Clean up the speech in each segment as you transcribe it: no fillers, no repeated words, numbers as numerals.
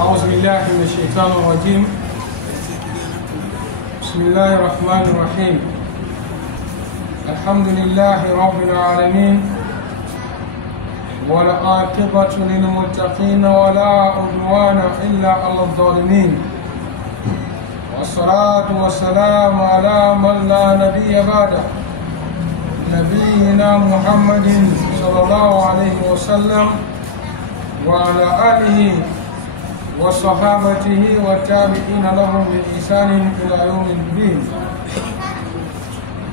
أعوذ بالله من الشيطان الرجيم. بسم الله الرحمن الرحيم. الحمد لله رب العالمين، والعاقبة للمتقين ولا عدوان إلا على الظالمين، والصلاة والسلام على من لا نبي بعده، نبينا محمد صلى الله عليه وسلم وعلى آله وصحابته والتابعين لهم بإحسان إلى يوم الدين.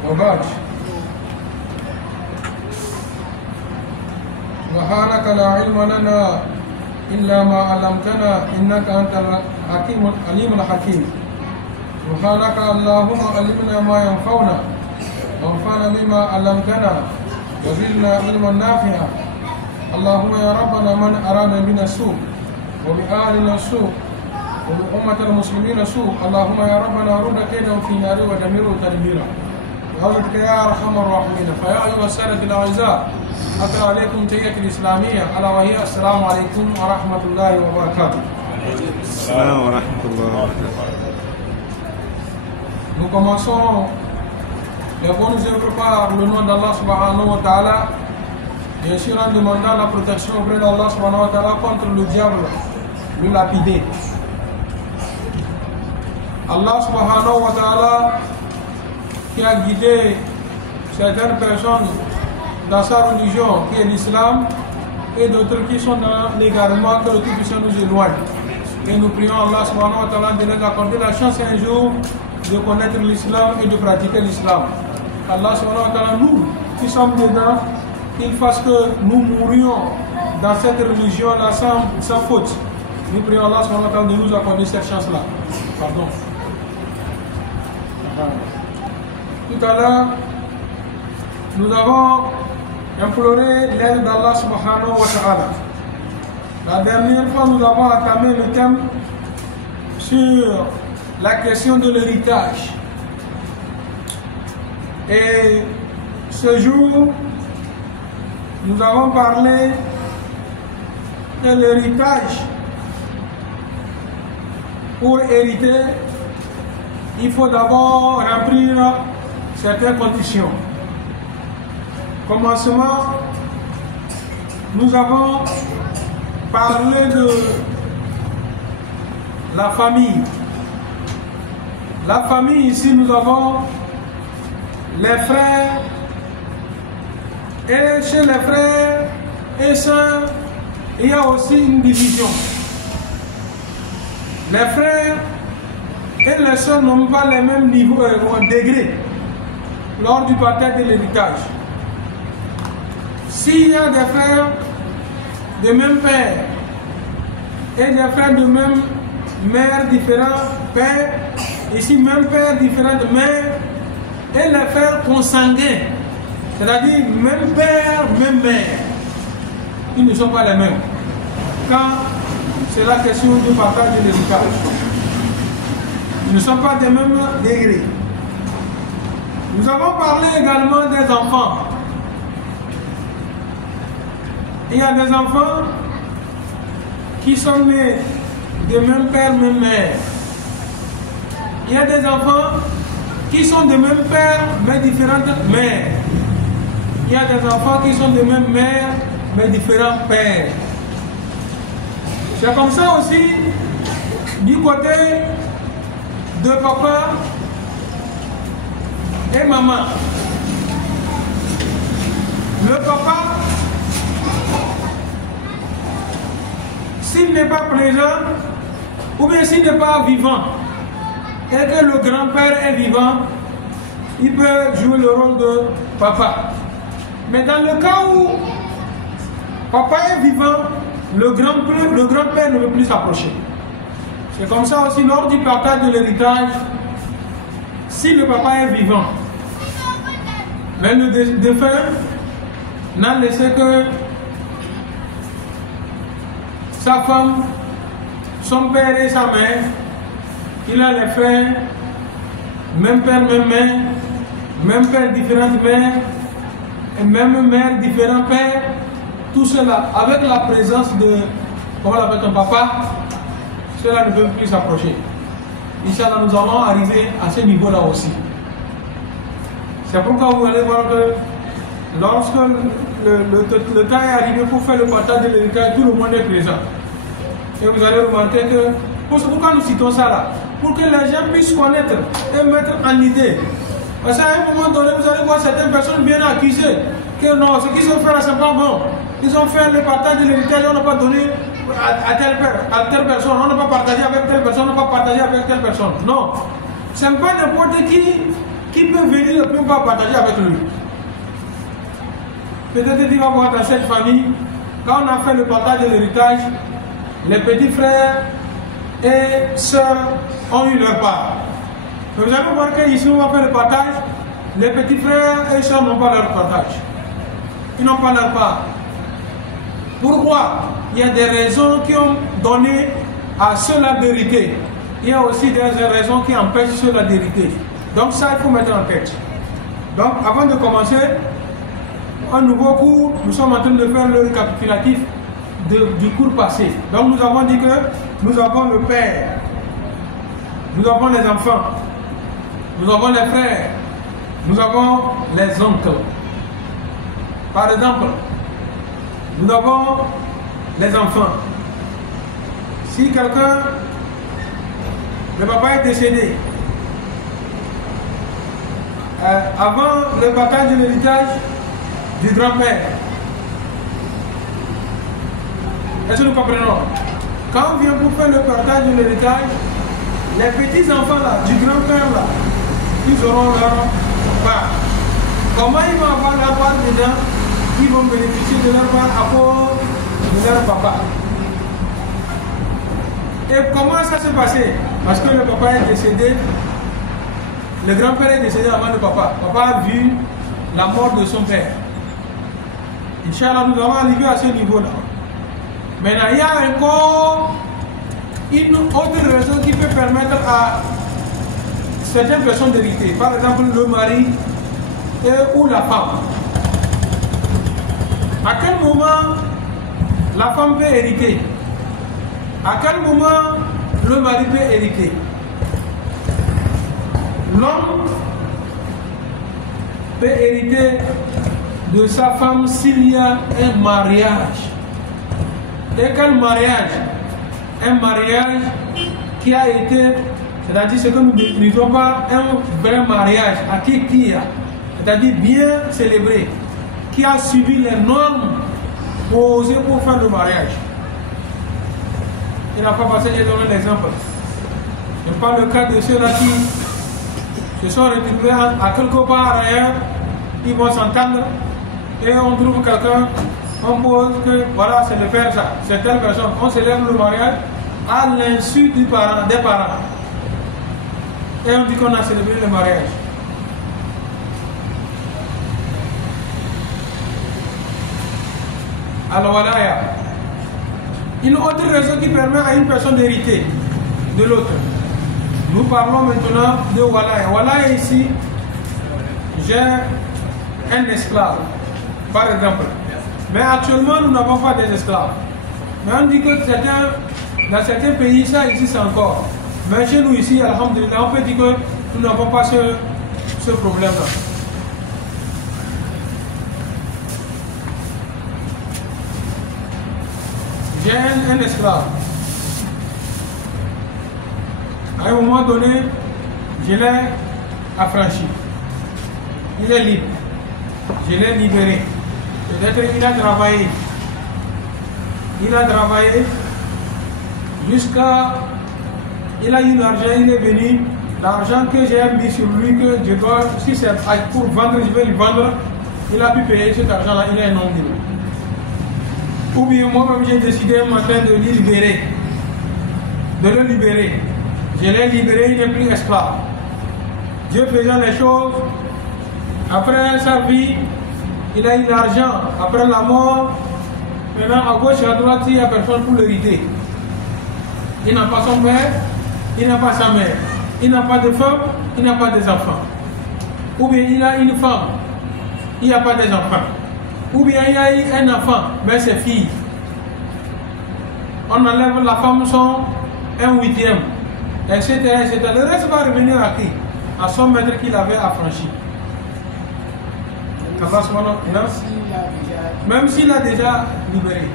وبعد، سبحانك لا علم لنا إلا ما علمتنا إنك أنت العليم الحكيم. سبحانك اللهم علمنا ما ينفعنا وانفعنا بما علمتنا وزدنا علما نافعا. اللهم يا ربنا من أراد بنا السوء وبأهلنا السوء وبأمة المسلمين سوء، اللهم يا ربنا رد كيدهم في نار ودمره تدميرا بعوضك يا أرحم الراحمين. فيا أيها السادة الأعزاء، أقرأ عليكم تحية الإسلامية ألا وهي السلام عليكم ورحمة الله وبركاته. السلام ورحمة الله وبركاته. Nous commençons les bonnes œuvres par le nom d'Allah subhanahu wa ta'ala, bien sûr en demandant la protection auprès d'Allah subhanahu wa ta'ala contre le diable, le lapidé. Allah subhanahu wa ta'ala qui a guidé certaines personnes dans sa religion qui est l'islam et d'autres qui sont dans l'égarement, que le Tout-Puissant nous éloigne. Et nous prions Allah subhanahu wa ta'ala de nous accorder la chance un jour de connaître l'islam et de pratiquer l'islam. Allah subhanahu wa ta'ala, nous qui sommes dedans, qu'il fasse que nous mourions dans cette religion-là sans faute. Nous prions Allah subhanahu wa ta'ala de nous accorder cette chance-là. Pardon. Tout à l'heure, nous avons imploré l'aide d'Allah subhanahu wa ta'ala. La dernière fois, nous avons entamé le thème sur la question de l'héritage. Et ce jour, nous avons parlé de l'héritage. Pour hériter, il faut d'abord remplir certaines conditions. Commencement, nous avons parlé de la famille. La famille, ici, nous avons les frères, et chez les frères et sœurs, il y a aussi une division. Les frères et les sœurs n'ont pas les mêmes niveaux ou degrés lors du partage de l'héritage. S'il y a des frères de même père et des frères de même mère, différents pères, ici même père, différente mère, et les frères consanguins, c'est-à-dire même père, même mère, ils ne sont pas les mêmes quand c'est la question du partage de l'héritage. Ils ne sont pas des mêmes degrés. Nous avons parlé également des enfants. Il y a des enfants qui sont nés de même père, même mère. Il y a des enfants qui sont de même père, mais différentes mères. Il y a des enfants qui sont de même mère, mais différents pères. C'est comme ça aussi du côté de papa et maman. Le papa, s'il n'est pas présent, ou bien s'il n'est pas vivant, et que le grand-père est vivant, il peut jouer le rôle de papa. Mais dans le cas où papa est vivant, le grand-père ne veut plus s'approcher. C'est comme ça aussi lors du partage de l'héritage, si le papa est vivant, mais le défunt n'a laissé que sa femme, son père et sa mère. Il a les frères, même père, même mère, même père, différentes mères, et même mère, différents pères. Tout cela avec la présence de, comment on appelle ton papa, cela ne peut plus s'approcher. Inch'Allah, nous allons arriver à ce niveau-là aussi. C'est pourquoi vous allez voir que lorsque le temps est arrivé pour faire le partage de l'héritage, tout le monde est présent. Et vous allez remarquer que, pourquoi nous citons ça là? Pour que les gens puissent connaître et mettre en idée. Parce qu'à un moment donné, vous allez voir certaines personnes bien accuser que non, ce qu'ils ont fait là, c'est pas bon. Ils ont fait le partage de l'héritage, on n'a pas donné à telle personne, on n'a pas partagé avec telle personne, on n'a pas partagé avec telle personne. Non, c'est pas n'importe qui peut venir et ne peut pas partager avec lui. Peut-être qu'il va voir dans cette famille, quand on a fait le partage de l'héritage, les petits frères et sœurs ont eu leur part. Mais vous allez voir qu'ici on va faire le partage, les petits frères et sœurs n'ont pas leur partage. Ils n'ont pas leur part. Pourquoi? Il y a des raisons qui ont donné à ceux-là d'hériter. Il y a aussi des raisons qui empêchent ceux-là d'hériter. Donc ça, il faut mettre en tête. Donc avant de commencer un nouveau cours, nous sommes en train de faire le récapitulatif du cours passé. Donc nous avons dit que nous avons le père, nous avons les enfants, nous avons les frères, nous avons les oncles. Par exemple, nous avons les enfants. Si quelqu'un, le papa est décédé, avant le partage de l'héritage du grand-père, est-ce que nous comprenons? Quand on vient pour faire le partage de l'héritage, les petits-enfants là, du grand-père là, ils auront leur part. Comment ils vont avoir leur part dedans? Ils vont bénéficier de leur part à cause de leur papa. Et comment ça s'est passé? Parce que le papa est décédé, le grand-père est décédé avant le papa. Papa a vu la mort de son père. Inch'Allah, nous allons arriver à ce niveau-là. Maintenant, il y a encore une autre raison qui peut permettre à certaines personnes d'hériter. Par exemple, le mari ou la femme. À quel moment la femme peut hériter? À quel moment le mari peut hériter? L'homme peut hériter de sa femme s'il y a un mariage. Et quel mariage? Un mariage qui a été, c'est-à-dire ce que nous définissons par un vrai mariage, à qui a, c'est-à-dire bien célébré, qui a suivi les normes posées pour faire le mariage. Il n'a pas passé, j'ai donné l'exemple. Je parle le cas de ceux-là qui se sont retrouvés à quelque part ailleurs, ils vont s'entendre et on trouve quelqu'un, on pose que voilà, c'est de faire ça, c'est telle personne, on célèbre le mariage à l'insu des parents. Et on dit qu'on a célébré le mariage. Alors voilà, il y a une autre raison qui permet à une personne d'hériter de l'autre. Nous parlons maintenant de Walaya. Walaya ici, j'ai un esclave, par exemple. Mais actuellement, nous n'avons pas des esclaves. Mais on dit que dans certains pays, ça existe encore. Mais chez nous ici, alhamdulillah, on peut dire que nous n'avons pas ce problème-là. J'ai un esclave. À un moment donné, je l'ai affranchi. Il est libre. Je l'ai libéré. Peut-être qu'il a travaillé. Il a travaillé jusqu'à... Il a eu l'argent, il est venu. L'argent que j'ai mis sur lui, que je dois, si c'est pour vendre, je vais le vendre. Il a pu payer cet argent-là, il est non libre. Ou bien moi-même j'ai décidé un matin de le libérer. Je l'ai libéré, il n'est plus esclave. Dieu faisant les choses, après sa vie, il a eu l'argent. Après la mort, maintenant à gauche et à droite, il n'y a personne pour l'hériter. Il n'a pas son père, il n'a pas sa mère. Il n'a pas de femme, il n'a pas des enfants. Ou bien il a une femme, il n'y a pas des enfants. Ou bien il y a eu un enfant, mais c'est fille. On enlève la femme, 1/8, etc., etc. Le reste va revenir à qui? À son maître qu'il avait affranchi. Même s'il a déjà libéré.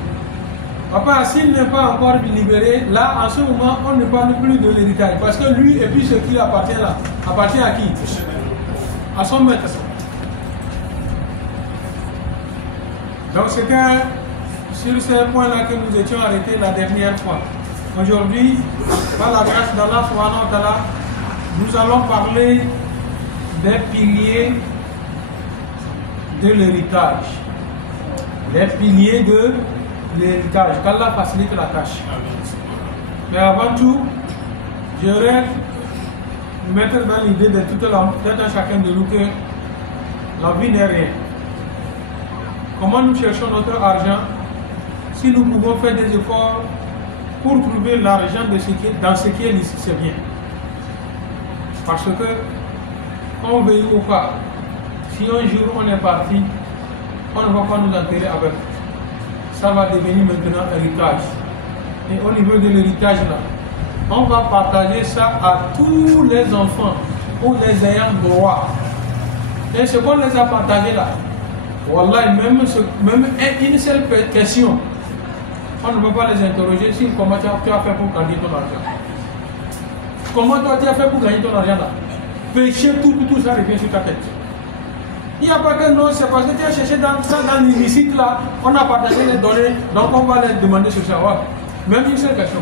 Papa, s'il n'est pas encore libéré, là, en ce moment, on ne parle plus de l'héritage. Parce que lui et puis ce qui appartient là, appartient à qui? À son maître. Donc c'était sur ces points-là que nous étions arrêtés la dernière fois. Aujourd'hui, par la grâce d'Allah subhanahu wa ta'ala, nous allons parler des piliers de l'héritage. Les piliers de l'héritage. Qu'Allah facilite la tâche. Mais avant tout, je voudrais mettre dans l'idée de tout un chacun de nous que la vie n'est rien. Comment nous cherchons notre argent si nous pouvons faire des efforts pour trouver l'argent dans ce qui est ici, c'est bien. Parce que, on veut ou pas, si un jour on est parti, on ne va pas nous enterrer avec. Ça va devenir maintenant héritage. Et au niveau de l'héritage là, on va partager ça à tous les enfants ou les ayants droit. Et ce qu'on les a partagés là, wallah, même une seule question, on ne peut pas les interroger sur comment tu as fait pour gagner ton argent. Comment toi tu as fait pour gagner ton argent là? Pécher, tout ça revient sur ta tête. Il n'y a pas que non, c'est parce que tu as cherché dans l'hémicycle là, on a partagé les données, donc on va les demander sur ça. Même une seule question.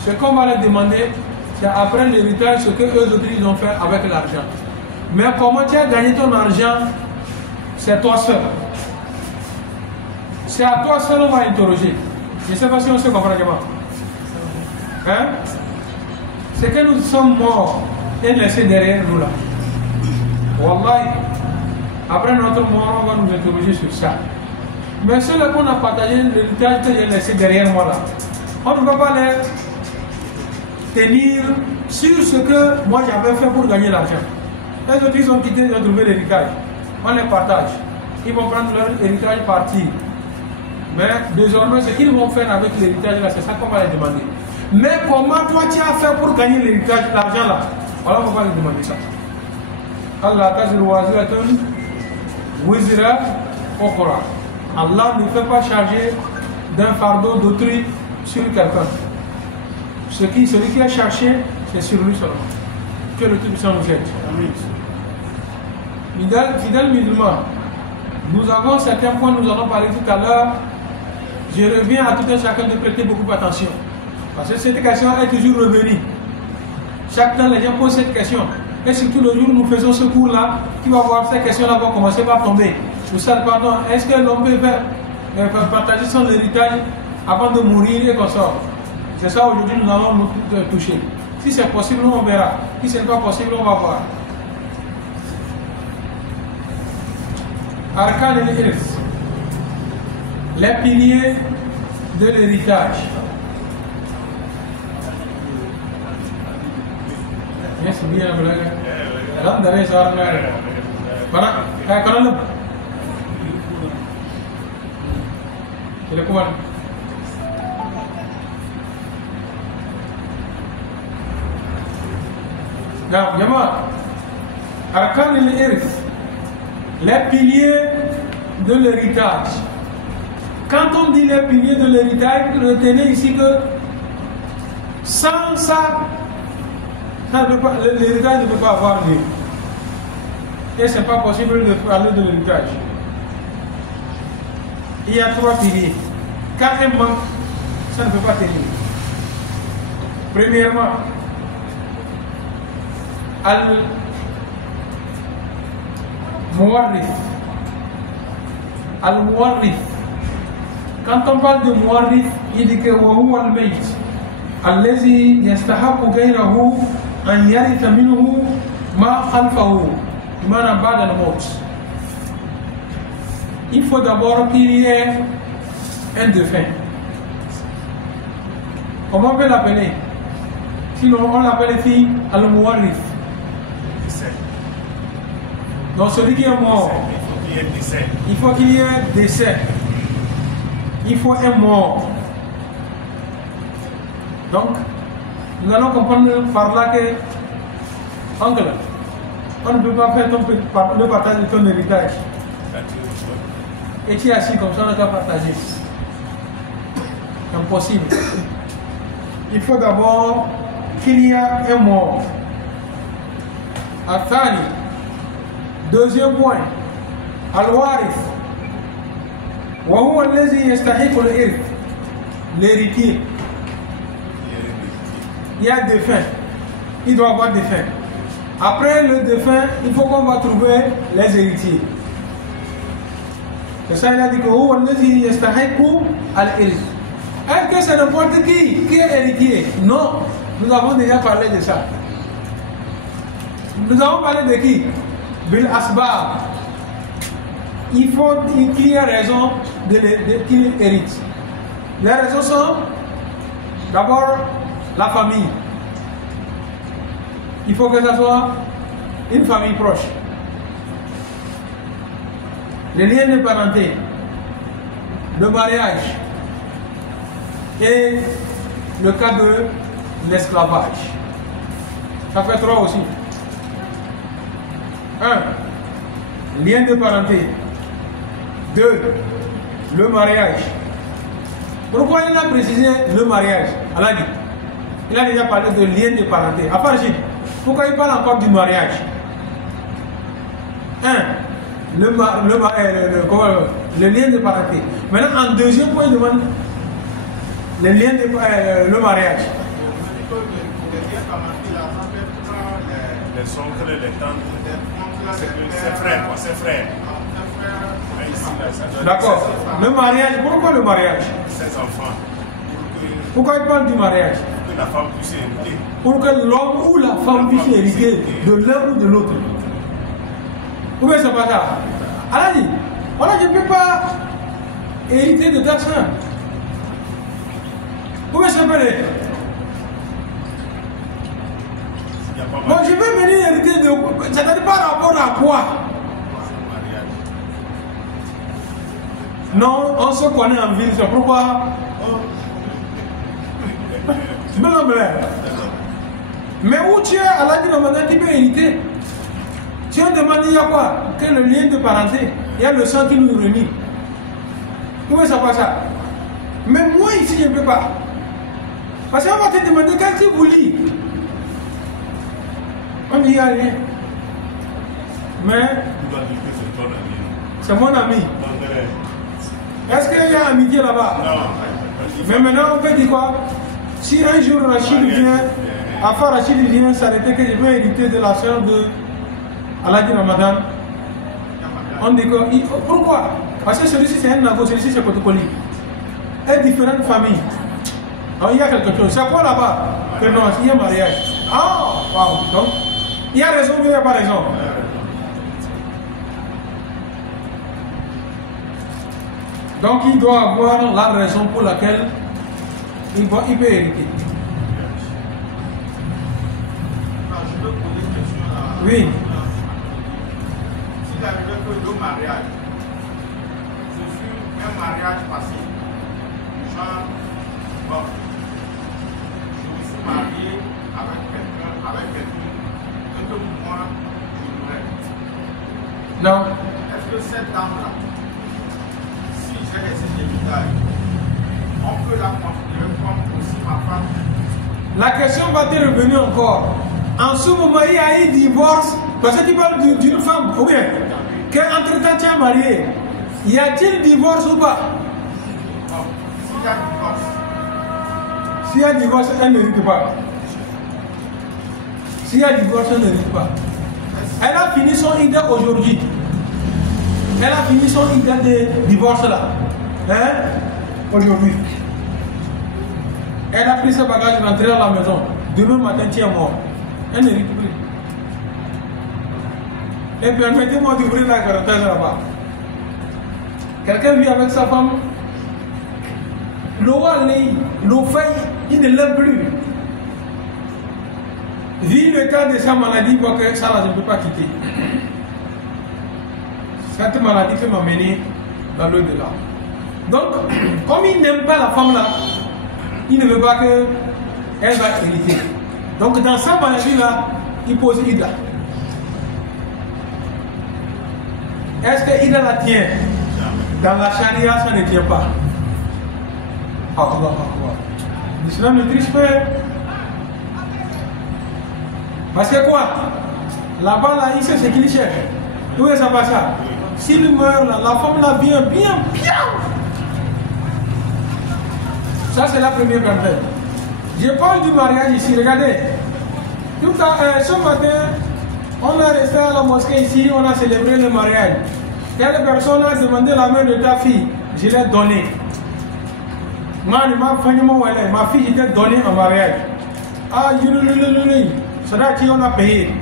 Ce qu'on va les demander, c'est après l'héritage, ce que eux autres ils ont fait avec l'argent. Mais comment tu as gagné ton argent, c'est toi seul. C'est à toi seul on va interroger. Je ne sais pas si on se comprend comment. Hein? C'est que nous sommes morts et laissés derrière nous là. Wallahi, après notre mort, on va nous interroger sur ça. Mais ceux qu'on a partagé l'héritage que j'ai laissé derrière moi là, on ne va pas les tenir sur ce que moi j'avais fait pour gagner l'argent. Les autres ils ont quitté, ils ont trouvé l'héritage. On les partage. Ils vont prendre leur héritage partir. Mais désormais, ce qu'ils vont faire avec l'héritage là, c'est ça qu'on va les demander. Mais comment toi tu as fait pour gagner l'héritage, l'argent là? Alors on va les demander ça. Allah Allah ne fait pas charger d'un fardeau d'autrui sur quelqu'un. Celui qui a cherché, c'est sur lui seulement. Que le Tout-Puissant nous aide. Fidèles musulmans, nous avons certains points, nous allons parler tout à l'heure. Je reviens à tout un chacun de prêter beaucoup attention. Parce que cette question est toujours revenue. Chaque temps, les gens posent cette question. Et surtout le jour où nous faisons ce cours-là, tu vas voir ces questions-là vont commencer par tomber. Pour ça, pardon, est-ce que l'homme peut partager son héritage avant de mourir et qu'on sort? C'est ça aujourd'hui nous allons nous toucher. Si c'est possible, on verra. Si ce n'est pas possible, on va voir. Arkan al-Irs, les piliers de l'héritage. Yes, bien, là, derrière ça, voilà, quand même. C'est le commandant. Arkan al-Irs, les piliers de l'héritage. Quand on dit les piliers de l'héritage, retenez ici que sans ça, l'héritage ne peut pas avoir lieu. Et ce n'est pas possible de parler de l'héritage. Il y a 3 piliers. Quand un manque, ça ne peut pas tenir. Premièrement, Al-Muwarrith. Al-Muwarrith. Quand on parle de Muwarrith, il dit que Wahu al-Mayt. Allazi yastahaqqu ghayrahu an yaritha minhu ma khalfahu. Imana ba'da al-maut. Il faut d'abord qu'il y ait un défunt. Comment on peut l'appeler? Sinon, on l'appelle ici Al-Muwarrith. Donc celui qui est mort, il faut qu'il y ait décès. Il faut un mort. Donc, nous allons comprendre par là que, oncle, on ne peut pas faire le partage de ton héritage. Et tu es assis comme ça, on ne peut pas partager. Impossible. Il faut d'abord qu'il y ait un mort. Athani. Deuxième point. Al-Warith. Wa huwa allazi yastahiqu al-irth. L'héritier. Il y a défunt. Il doit avoir défunt. Après le défunt, il faut qu'on va trouver les héritiers. C'est ça, il a dit que huwa allazi yastahiqu al-irth. Est-ce que c'est n'importe qui est héritier? Non. Nous avons déjà parlé de ça. Nous avons parlé de qui? Bil Asbab. Il faut qu'il y ait raison qu'il hérite. Les raisons sont d'abord la famille. Il faut que ce soit une famille proche. Les liens de parenté, le mariage et le cas de l'esclavage. Ça fait 3 aussi. 1. Lien de parenté. 2. Le mariage. Pourquoi il a précisé le mariage? Il a déjà parlé de lien de parenté. Enfin, pourquoi il parle encore du mariage? 1. Le lien de parenté. Maintenant, en deuxième point, il demande le lien de le mariage. Les oncles, les tantes, c'est frère, quoi, c'est frère. D'accord. Le mariage, pourquoi le mariage? Ses enfants. Pourquoi il parle du mariage? Pour que la femme puisse hériter. Pour que l'homme ou la femme puisse hériter de l'un ou de l'autre. Ou bien c'est pas ça? Alors je ne peux pas hériter de ta soeur. Ou bien c'est pas les... Bon, je peux venir hériter de... Ça n'a pas rapport à quoi? Non, on se connaît en ville, c'est pourquoi... Mais où tu es, Allah dit normalement, tu peux hériter. Si on demande, il y a quoi? Quel est le lien de parenté? Il y a le sang qui nous réunit. Pourquoi ça passe ça? Mais moi ici, je ne peux pas. Parce qu'on va te demander qu'est-ce que vous lit. On dit, il n'y a rien. Mais c'est mon ami. Est-ce qu'il y a amitié là-bas? Non. Mais maintenant, on peut dire quoi? Si un jour Rachid vient, Afar Rachid vient s'arrêter que je veux hériter de la soeur de Aladi Ramadan, on dit quoi? Pourquoi? Parce que celui-ci c'est un nago, celui-ci c'est Kotokoli. Et différentes familles. Alors il y a quelque chose. C'est quoi là-bas? Que non, il y a mariage. Ah, wow. Donc, il y a raison, mais il n'y a pas raison. Donc il doit avoir la raison pour laquelle il peut hériter. Je peux poser une question là. Oui. S'il arrivait que le mariage, ce fut un mariage passé, genre, bon, je me suis marié avec quelqu'un, que moi, je voudrais. Non. Est-ce que cette dame-là, si j'ai laissé l'héritage, on peut la considérer comme aussi ma femme? La question va te revenir encore. En ce moment, il y a eu divorce. Parce que tu parles d'une femme, ou bien qu'entre-temps tu es marié. Y a-t-il divorce ou pas? Bon, s'il y a divorce. S'il y a divorce, elle n'hérite pas. S'il y a divorce, elle n'hérite pas. Elle a fini son idée aujourd'hui. Elle a fini son idée de divorce là. Hein? Aujourd'hui. Elle a pris ses bagages et rentré à la maison. Demain matin, tu es mort. Elle n'hérite plus. Et permettez-moi d'ouvrir la parenthèse là-bas. Quelqu'un vit avec sa femme. L'eau fait, il ne l'aime plus. Vu le cas de sa maladie, parce que ça là, je ne peux pas quitter. Cette maladie peut m'amener dans l'au-delà. Donc, comme il n'aime pas la femme là, il ne veut pas que elle va hériter. Donc dans sa maladie-là, il pose Ida. Est-ce que Ida la tient? Dans la charia, ça ne tient pas. Allah. L'islam ne triche pas. Parce que quoi? Là-bas, là, il sait ce qu'il cherche. Où est-ce que ça va ça? S'il meurt, là, la femme là vient bien. Ça, c'est la première merveille. Je parle du mariage ici, regardez. Ce matin, on est resté à la mosquée ici, on a célébré le mariage. Telle personne a demandé la main de ta fille, je l'ai donnée. Ma fille, je t'ai donnée en mariage. Ah, c'est là qu'on a payé.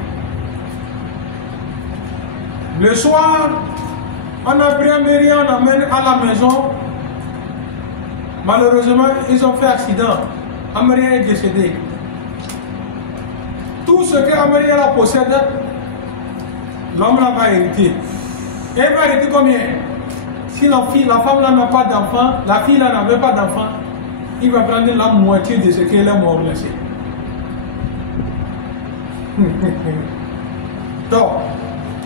Le soir, on a pris un mairie, on amène à la maison. Malheureusement, ils ont fait accident. Amarien est décédé. Tout ce que Amarien possède, l'homme là va hériter. Et il va hériter combien? Si la femme là n'a pas d'enfant, la fille là n'avait pas d'enfant, il va prendre la moitié de ce qu'elle a mort laissé. Donc,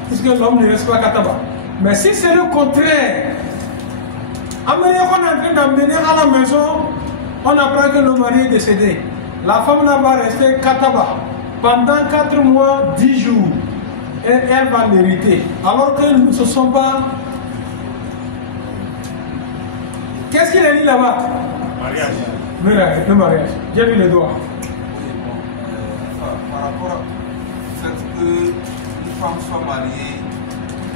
puisque l'homme ne reste pas kataba. Mais si c'est le contraire, Amarien qu'on est en train d'amener à la maison, on apprend que le mari est décédé. La femme là va rester kataba pendant 4 mois, 10 jours. Et elle va l'hériter. Alors que nous ne se sont pas. Qu'est-ce qu'il a dit là-bas? Mariage. Le mariage. J'ai vu les doigts. Par rapport au fait qu'une femme soit mariée,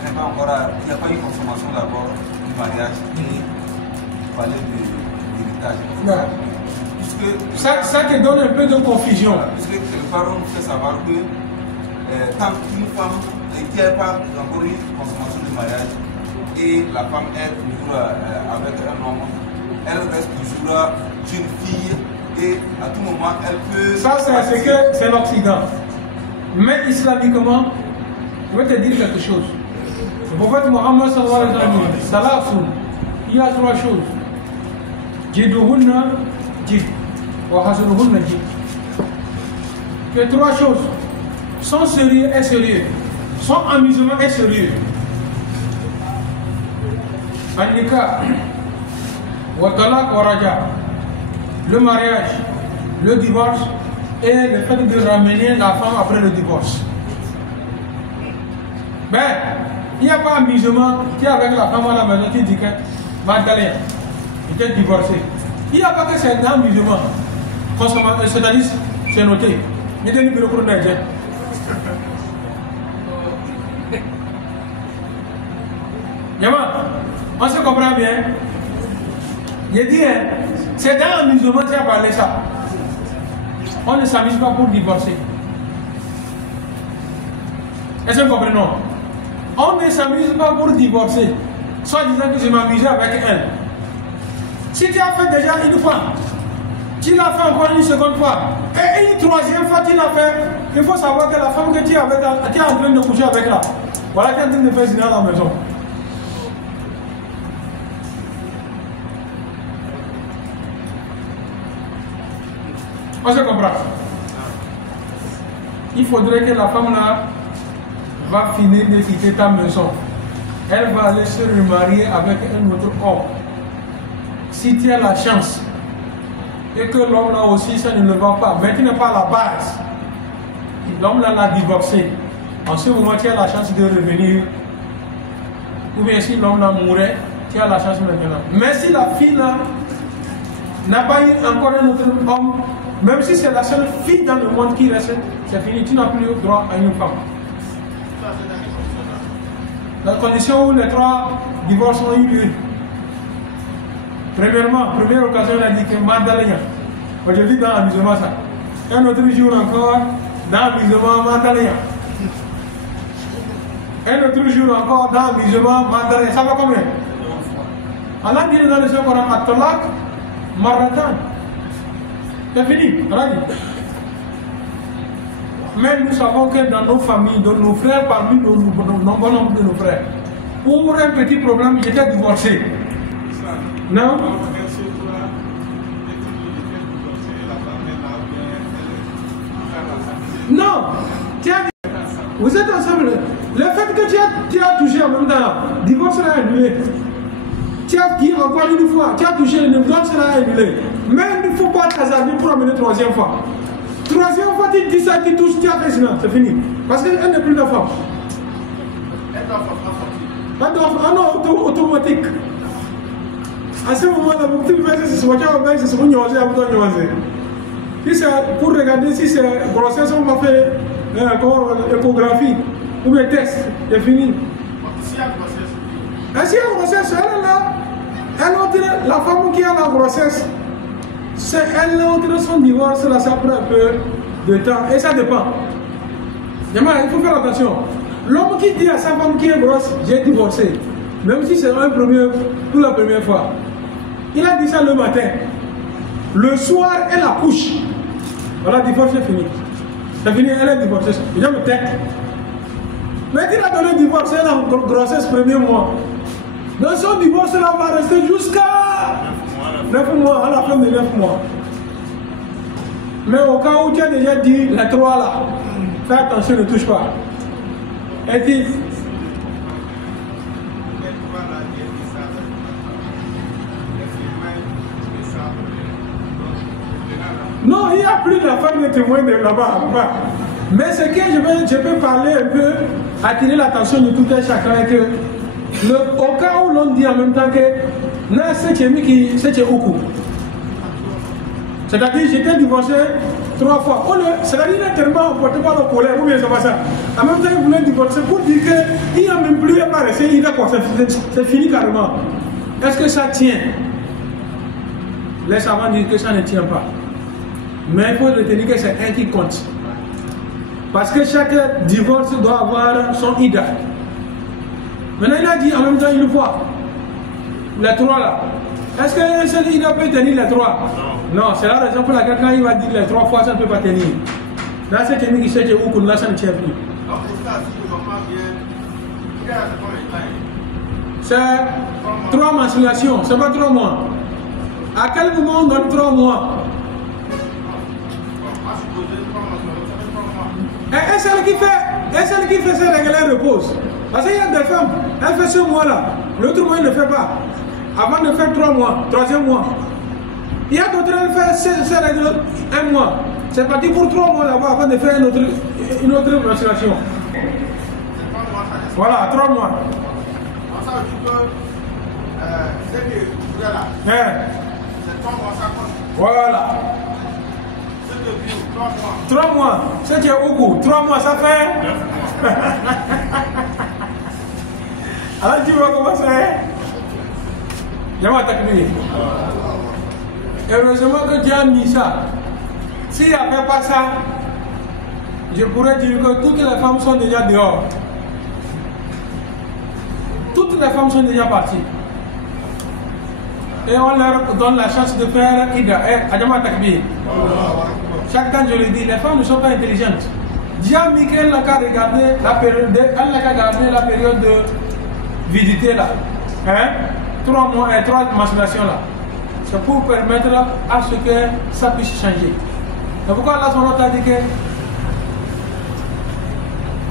il n'y a pas eu consommation d'abord du mariage et parler de l'héritage. Ça te donne un peu de confusion. Puisque quelque part on fait savoir que tant qu'une femme qui n'a pas encore eu consommation du mariage et la femme est toujours avec un homme, elle reste toujours jeune fille et à tout moment elle peut. Ça c'est l'Occident. Mais islamiquement, je vais te dire quelque chose. Le prophète Mohammed sallallahu alayhi wa sallam, il y a 3 choses. Jiduhunna jid, wa hasanuhunna jid. Les 3 choses. Son sérieux est sérieux. Son amusement est sérieux. An-nikah, wa talaq wa raja. Le mariage, le divorce et le fait de ramener la femme après le divorce. Ben, il n'y a pas amusement. Tu es avec la femme à la maison, tu dis que Magdalena, tu es divorcé. Il n'y a pas que c'est un amusement. C'est-à-dire, c'est noté. Il y a des numéros pour nous. On se comprend bien. Je dis, c'est dans l'amusement que tu as parlé ça. On ne s'amuse pas pour divorcer. Est-ce que vous comprenez? Non. On ne s'amuse pas pour divorcer. Soit disant que je m'amusais avec elle. Si tu as fait déjà une fois, tu l'as fait encore une seconde fois, et une 3e fois tu l'as fait, il faut savoir que la femme que tu es en train de coucher avec là, voilà qui est en train de faire zina à la maison. On se comprend. Il faudrait que la femme là va finir de quitter ta maison. Elle va aller se remarier avec un autre homme. Si tu as la chance et que l'homme là aussi ça ne le va pas, mais tu n'es pas à la base, l'homme là l'a divorcé. En ce moment tu as la chance de revenir. Ou bien si l'homme là mourait, tu as la chance maintenant. Mais si la fille là n'a pas eu encore un autre homme, même si c'est la seule fille dans le monde qui reste, c'est fini, tu n'as plus droit à une femme. La condition où les 3 divorces ont eu lieu. Premièrement, première occasion, on a dit que Magdalena. Aujourd'hui, dans l'amusement, ça. Un autre jour encore, dans l'amusement, Magdalena. Un autre jour encore, dans l'amusement, Magdalena. Ça va combien? Allah dit dans le Coran, At-Talaq, Maratan. C'est fini, Allah dit. Mais nous savons que dans nos familles, dans nos frères, parmi nos nombreux nombres de nos frères, pour un petit problème, j'étais divorcé. Non? Non, vous êtes ensemble. Le fait que tu as touché en même temps, divorce sera annulé. Tu as dit encore une fois, tu as touché le divorce sera annulé. Mais il ne faut pas t'hasarder pour amener troisième fois. Troisième fois, tu dis ça, tu touches, tu as fait cela, c'est fini. Parce qu'elle n'est plus de femme. Elle doit sortir. Elle doit, ah non, automatique. À ce moment-là, tu fais ce que c'est ce si c'est pour regarder si c'est grossesse, on va faire échographie ou bien test, c'est fini. Si il y a grossesse, et si il y a grossesse, elle est là. Elle entre, la femme qui a la grossesse, c'est elle entre son divorce, là, ça prend un peu de temps et ça dépend. Il faut faire attention. L'homme qui dit à sa femme qui est grosse, j'ai divorcé, même si c'est pour la première fois, il a dit ça le matin. Le soir, elle accouche. Voilà, le divorce est fini. C'est fini, elle est divorcée. Il a me tête. Mais il a donné le divorce, elle a une grossesse premier mois. Dans son divorce, elle va rester jusqu'à 9 mois, à la fin de 9 mois. Mais au cas où tu as déjà dit les 3 là, fais attention, ne touche pas. Et dit, non, il n'y a plus de la femme de témoin de là-bas. Mais ce que je peux parler un peu, attirer l'attention de tout un chacun, que au cas où l'on dit en même temps que non, c'est beaucoup. C'est-à-dire j'étais divorcé 3 fois. C'est-à-dire qu'il est tellement emporté par la colère, ou bien c'est pas ça. En même temps, il voulait divorcer pour dire qu'il n'y a même plus à apparaître, il est quoi, c'est fini carrément. Est-ce que ça tient? Les savants disent que ça ne tient pas. Mais il faut retenir que c'est un qui compte. Parce que chaque divorce doit avoir son IDA. Maintenant, il a dit en même temps une fois, les 3 là. Est-ce qu'un seul IDA peut tenir les 3? Non, c'est la raison pour laquelle quand il va dire les 3 fois, ça ne peut pas tenir. Là, c'est celui qui sait que où là, ça ne tient plus. donc pour ça, si le maman vient, c'est 3 menstruations, c'est pas 3 mois. À quel moment on donne 3 mois? Et celle qui fait ses règles, elle repose. Parce qu'il y a des femmes, elle fait ce mois-là, l'autre mois, elle ne fait pas. Avant de faire 3 mois, 3e mois. Il y a d'autres, elle fait ses règles 1 mois. C'est parti pour 3 mois là-bas avant de faire une autre menstruation. Voilà, 3 mois. Ça veut dire que c'est que vous êtes là. C'est 3 mois, ça compte. Voilà. 3 mois, c'est que beaucoup. 3 mois, ça fait. Alors tu vois comment ça est? Yama Takbir. Heureusement que Dieu a mis ça. S'il n'y avait pas ça, je pourrais dire que toutes les femmes sont déjà dehors. Toutes les femmes sont déjà parties. Et on leur donne la chance de faire Ida. Yama Takbir. Chaque temps je le dis, les femmes ne sont pas intelligentes. Dia Michael n'a qu'à regarder la période, elle n'a qu'à garder la période de vidité là. 3 mois et 3 menstruations là. C'est pour permettre à ce que ça puisse changer. C'est pourquoi Allah a dit que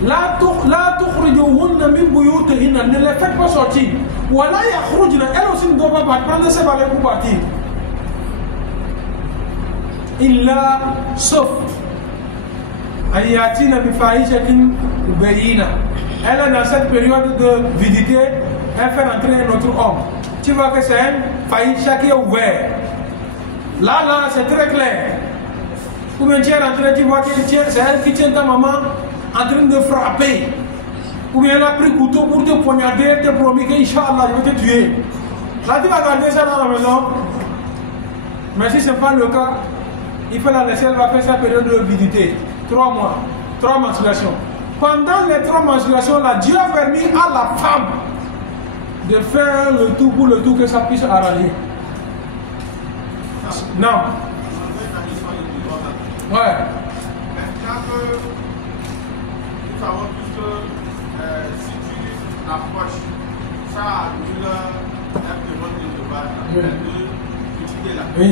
la tukhrijuhunna min buyutihinna, ne les faites pas sortir. Ou alors elle aussi ne doit pas prendre ses balais pour partir. Illa sauf ayatina bi fahishatin bayina. Elle est dans cette période de vidité, elle fait rentrer un autre homme. Tu vois que c'est un fahisha qui est ouvert. Là, c'est très clair. Ou bien tu es rentré, tu vois que c'est elle qui tient ta maman en train de frapper. Ou bien elle a pris le couteau pour te poignarder, elle te promis que Inch'Allah, je vais te tuer. Là, tu vas garder ça dans la maison. Mais si ce n'est pas le cas, il faut la laisser, elle va faire sa période de vidité. 3 mois, 3 menstruations. Pendant les 3 menstruations, là, Dieu a permis à la femme de faire le tout pour le tout que ça puisse arranger. Non. Ouais. Maintenant que nous savons tous que si tu approches, ça annule la demande de base, de l'idée là. Oui.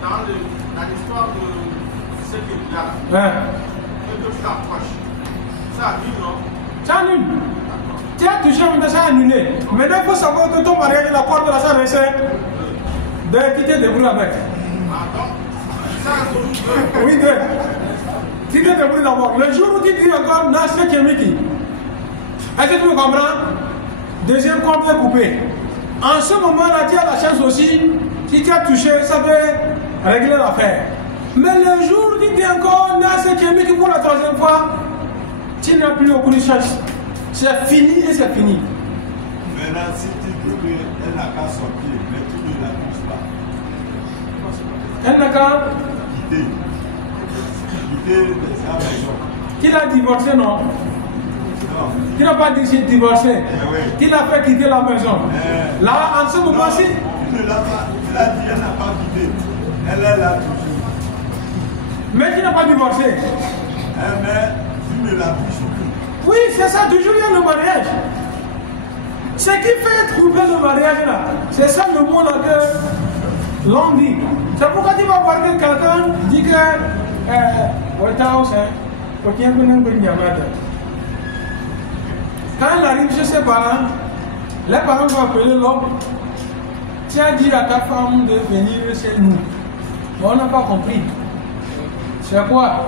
Dans l'histoire de ce que là, que tu t'approches. Ça annule, non? Ça annule. Tu as touché, mais ça a annulé. Maintenant, il faut savoir que ton mariage, la porte de la salle de quitter des bruits avec. Ah, donc, ça a Oui, quitter des bruits d'abord. Le jour où tu dis encore, non, c'est qui est Mickey. Est-ce que tu me comprends? Deuxième compte est coupé. En ce moment-là, tu as la chance aussi, si tu as touché, ça peut régler l'affaire. Mais le jour où tu dis encore, non, c'est qui est Mickey pour la troisième fois, tu n'as plus aucune chance. C'est fini et c'est fini. Maintenant, si tu dis qu'elle n'a qu'à sortir, mais tu ne la touches pas. Elle n'a qu'à Quitter. Quitter sa maison. qu'il a divorcé, non? Non. Qui n'a pas dit que j'ai divorcé? Oui. Qui l'a fait quitter la maison? Là, en ce moment-ci, Tu ne l'as pas. Tu l'as dit, elle n'a pas quitté. Elle est là toujours. mais qui n'a pas divorcé? Mais tu ne la touches plus. Oui, c'est ça, toujours il y a le mariage. Ce qui fait trouver le mariage là, c'est ça le mot là que l'on dit. C'est pourquoi tu vas voir que quelqu'un dit que quand il arrive chez ses parents, les parents vont appeler l'homme. Tu as dit à ta femme de venir chez nous. Mais on n'a pas compris. C'est quoi?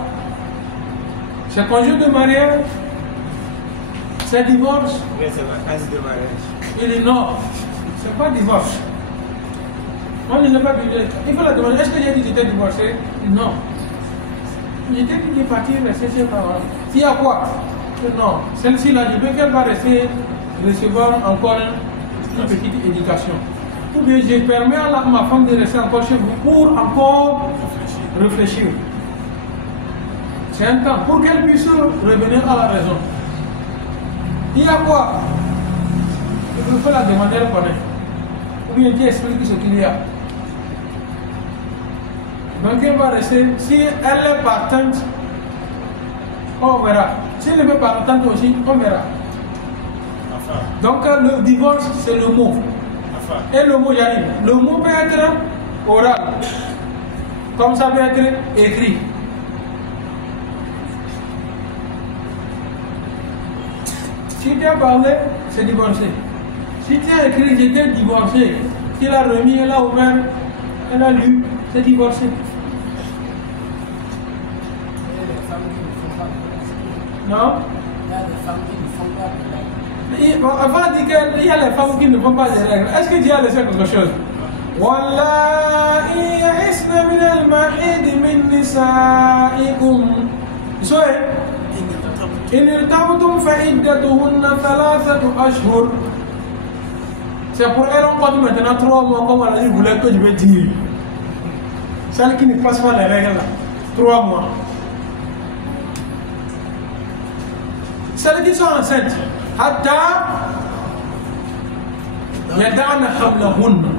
C'est congé de mariage? C'est divorce? Oui, c'est vacances de mariage. Il dit non, c'est pas divorce. Moi, je n'ai pas dit. Il faut la demander, est-ce que j'ai dit que j'étais divorcé? Non. J'étais dit qu'il est parti rester chez ses parents. Il y a quoi? Non, celle-ci là, je veux qu'elle va rester recevoir encore une petite éducation. Ou bien je permets à ma femme de rester encore chez vous pour encore réfléchir. C'est un temps pour qu'elle puisse revenir à la raison. Il y a quoi? Il faut la demander, elle connaît. Ou bien tu expliques ce qu'il y a. Donc elle va rester. Si elle est partante, on verra. Si elle n'est pas partante aussi, on verra. Enfin, Donc le divorce, c'est le mot. enfin. Et le mot, j'arrive. Le mot peut être oral, comme ça peut être écrit. Si tu as parlé, c'est divorcé. Si tu as écrit, j'étais divorcé, tu l'as remis, elle a ouvert, elle a lu, c'est divorcé. Non? Avant de dire qu'il y a les femmes qui ne font pas des règles, est-ce que Dieu a laissé quelque chose? Wallahi ya'isna min al-mahid min nisaikum. In irtabtum fa iddatuhunna thalathatu ashhur. C'est pour elle on compte maintenant 3 mois comme elle voulait que je vais dire. Celles qui ne passent pas les règles là, 3 mois. Celles qui sont enceintes,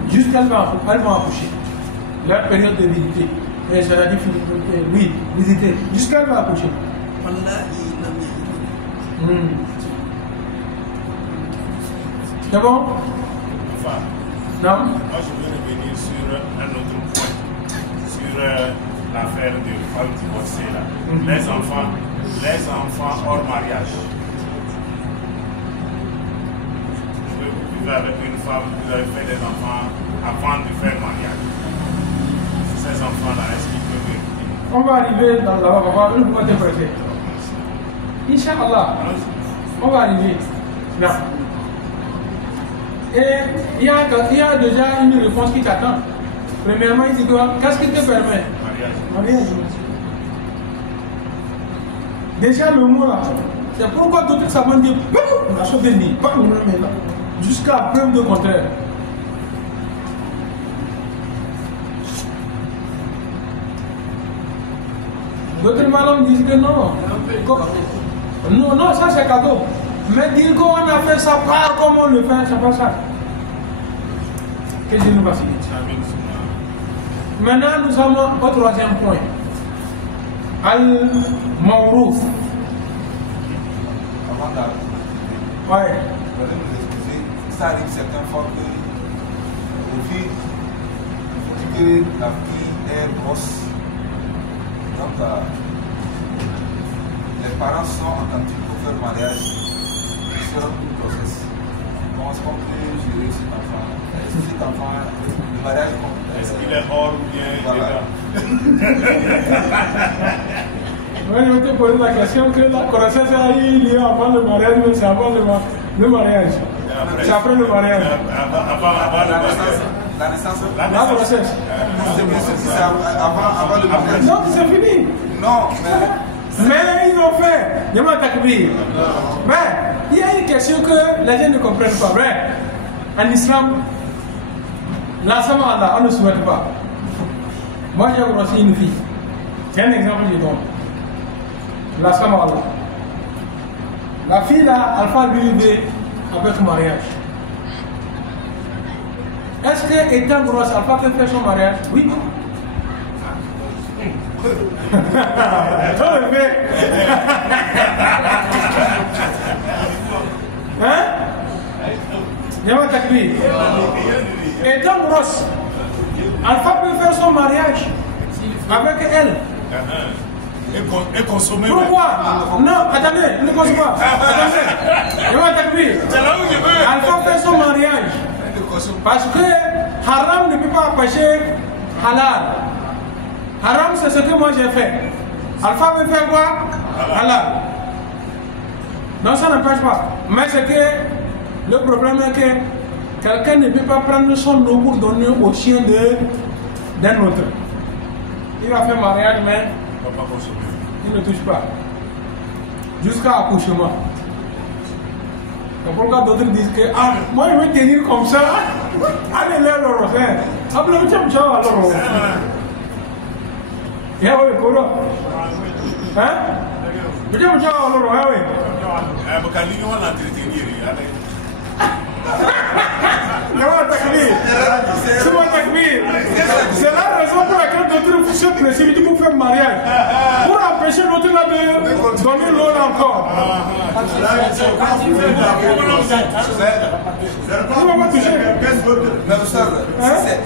jusqu'à elles vont accoucher. Leur période de visiter. Et je l'ai dit, oui, visiter. Jusqu'à elles vont accoucher. C'est bon? Enfin, Non? moi je veux revenir sur un autre point, sur l'affaire de femmes divorcées là. Les enfants hors mariage. Vous vivez avec une femme, vous avez fait des enfants avant de faire mariage. Ces enfants-là, est-ce qu'ils peuvent venir? On va arriver dans la voie, on va te prêter. Inch'Allah, on va arriver là. Et il y a déjà une réponse qui t'attend. Premièrement, il dit quoi? Qu'est-ce qui te permet? Mariage. Déjà le mot là, c'est pourquoi d'autres savants disent on a sauvé ni, pas nous là, jusqu'à preuve de contraire. D'autres malins disent que non. Non, ça c'est cadeau. Mais dire qu'on a fait ça, pas comme on le fait, c'est pas ça. Que Dieu nous facilite. Maintenant, nous sommes au troisième point. Al-Mawrouf. Avant d'arriver, Ouais. vous allez nous excuser, ça arrive certaines fois que le fille dit que la fille est grosse. Donc, les parents sont entendus pour faire le mariage, c'est un process. Comment est-ce qu'on peut gérer cet enfant? Est-ce que cet enfant, le mariage, est-ce qu'il est hors ou bien voilà. Moi, je vais te poser la question que la connaissance il y a avant le mariage, mais c'est avant le mariage. C'est après le mariage. Avant La naissance. La grossesse. C'est avant le mariage. Non, c'est fini. Non, Mais ils ont fait. Je m'attaque. Mais il y a une question que les gens ne comprennent pas. Mais en islam, l'ensemble Allah, on ne souhaite pas. Moi, j'ai grossi une fille. C'est un exemple que je donne. L'ensemble Allah. La fille là, Alpha lui dit avec mariage. Est-ce que étant grosse, Alpha peut faire son mariage? Oui, non. Hein? Yama takbir. Étant grosse, Alpha peut faire son mariage avec elle. Et consommer. Pourquoi? Non, attendez, ne consomme pas. Attendez. Yama takbir. Alpha fait son mariage. Parce que haram ne peut pas empêcher halal. Haram, c'est ce que moi j'ai fait. Alpha veut faire quoi? Halal. Donc ça n'empêche pas. Mais c'est que le problème est que quelqu'un ne peut pas prendre son eau pour donner au chien d'un autre. Il va faire mariage, mais il ne touche pas. Jusqu'à accouchement. C'est pourquoi d'autres disent que moi je vais tenir comme ça. Allez là, alors. Après, tu me alors. Ya oui, Kolo. Hein? Tu me alors, ah oui. C'est la raison pour laquelle d'autres se précipitent pour faire mariage. Pour empêcher l'autre là de donner l'eau encore.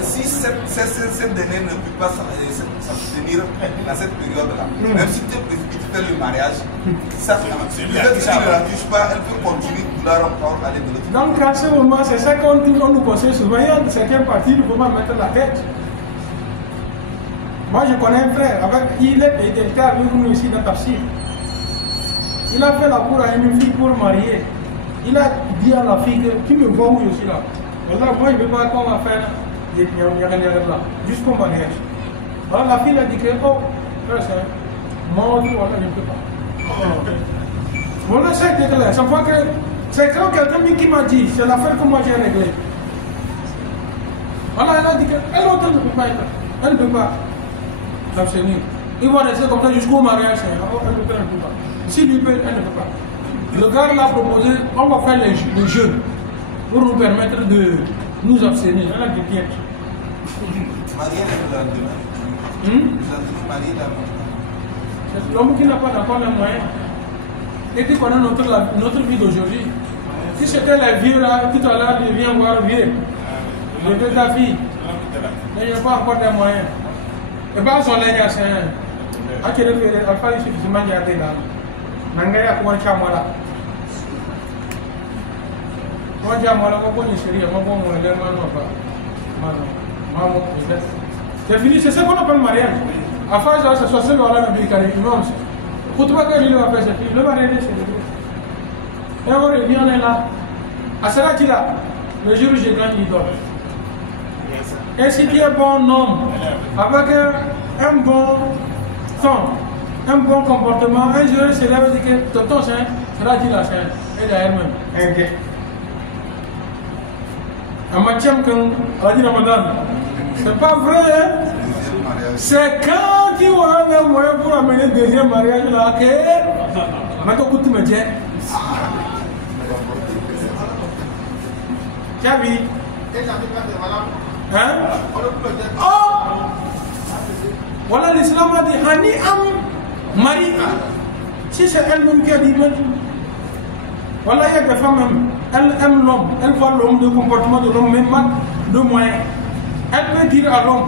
Si cette dernière ne peut pas s'abstenir dans cette période-là, même si tu fais le mariage, ça peut-être si elle ne la touche pas, elle peut continuer de la encore aller de l'autre. Donc à ce moment, c'est ça qu'on nous conseille souvent. Il y a certaines parties, il ne faut pas mettre la tête. Moi je connais un frère, il était avec nous ici dans Tafsir. Il a fait la cour à une fille pour le marier. Il a dit à la fille que tu me vois où je suis là. Voilà, moi je ne veux pas qu'on va faire là, jusqu'au mariage. Alors la fille a dit que, oh, frère, moi je ne peux pas. Voilà, ça a été clair. Ça voit que c'est quand quelqu'un qui m'a dit, c'est l'affaire que moi j'ai réglée. Voilà, elle a dit qu'elle ne peut pas être. Elle ne peut pas s'abstenir. Il va rester comme ça jusqu'au mariage. Elle ne peut pas. Si lui peut, elle ne peut pas. Le gars l'a proposé, on va faire les jeûnes pour nous permettre de nous abstenir. Elle a dit bien. Marier le lendemain. Marier la L'homme qui n'a pas d'accord les moyens. Et qui connaît notre vie d'aujourd'hui. Si c'était les vieux là, tout à l'heure, il vient voir vieux. Je veux ta fille. Mais il n'y a pas encore des moyens. Et bien, on l'a dit, à quel effet, il a fallu suffisamment garder là. Nangaya kuwa chamala. Moi chamala, moi bonne chérie, moi bon mon élève, maman, c'est fini, c'est ce qu'on appelle le mariage. À faire ça, c'est soit ce qu'on a dans le carré, immense. Pour toi, quand il va faire cette fille, le mariage est célébré. Et on revient, on est là. À cela qu'il a, le jour où je gagne, il dort. Et si tu es bon homme, avec un bon temps, un bon comportement, un jour se lève et dit que tonton c'est cela dit la scène, et derrière même, un gay. En matière qu'on a dit Ramadan, c'est pas vrai, hein? C'est quand il aura un moyen pour amener le deuxième mariage là que maintenant que tu me dis, tu as vu? Hein? Oh! Voilà, l'islam a dit Hani am mari. Si c'est elle-même qui a dit voilà, il y a des femmes, elles aiment l'homme, elles voient l'homme, le comportement de l'homme, même manque de moyens. Elle peut dire à l'homme,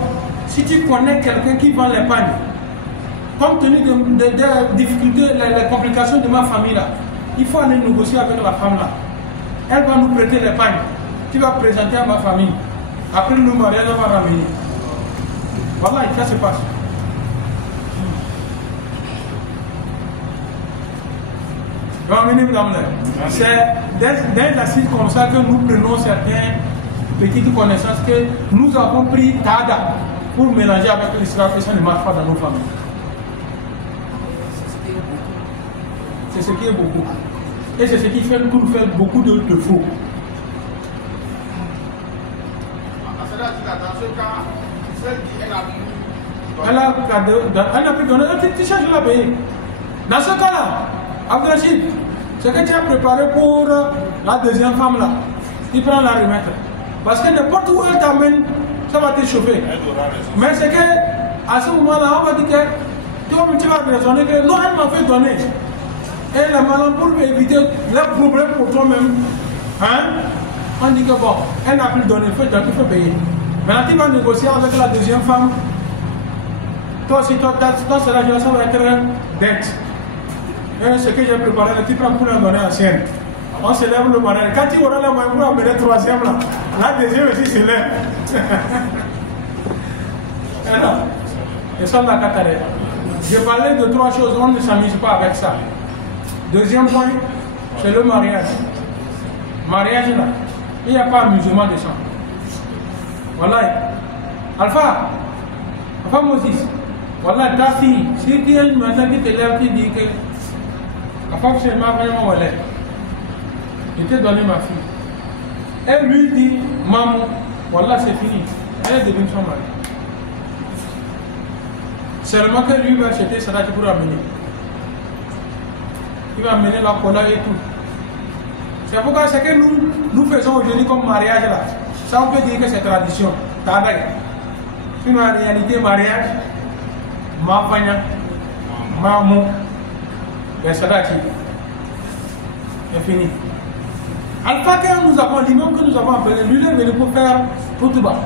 si tu connais quelqu'un qui vend les pagnes, compte tenu des difficultés, les complications de ma famille là, il faut aller négocier avec la femme là. Elle va nous prêter les pagnes. Tu vas présenter à ma famille. Après le mariage, on va ramener. Voilà, ça se passe. C'est dans l'assise comme ça que nous prenons certaines petites connaissances que nous avons pris Tada pour mélanger avec l'islam et ça ne marche pas dans nos familles. C'est ce qui est beaucoup. Et c'est ce qui fait nous faire beaucoup de faux. Dans ce cas, celle qui est la elle a pu donner un petit charge de la payer. Dans ce cas-là, Abdelrachid, ce que tu as préparé pour la deuxième femme là, tu prends la remettre. Parce que n'importe où elle t'amène, ça va te chauffer. Mais c'est que à ce moment-là, on va dire que toi, tu vas raisonner que non, elle m'a fait donner. Et la maladie pour éviter les problèmes pour toi-même, hein, on dit que bon, elle n'a plus donné, il faut payer. Maintenant, tu vas négocier avec la deuxième femme. Toi aussi, toi, ça va être dette. Et ce que j'ai préparé, tu prends pour la donner à Sienne. On se lève le matin. Quand tu auras la moyenne pour amener la troisième, là, la deuxième aussi se lève. Et ça, la Qatarée. J'ai parlé de trois choses, on ne s'amuse pas avec ça. Deuxième point, c'est le mariage. Mariage là, il n'y a pas amusement de ça. Voilà. Alpha Moses, voilà ta fille, si tu es une matin qui te lève, tu dis que la femme c'est ma vraiment voilà. Je t'ai donné ma fille. Elle lui dit, maman, voilà c'est fini. Elle est devenue son mari. Seulement que lui va acheter ça pour amener. Il va amener la cola et tout. C'est pourquoi ce que nous faisons aujourd'hui comme mariage là, ça on peut dire que c'est tradition. Sinon en réalité mariage, ma fanya, maman, ben ça c'est fini. Alpha que nous avons, l'imam que nous avons appelé, lui est venu pour faire tout bas.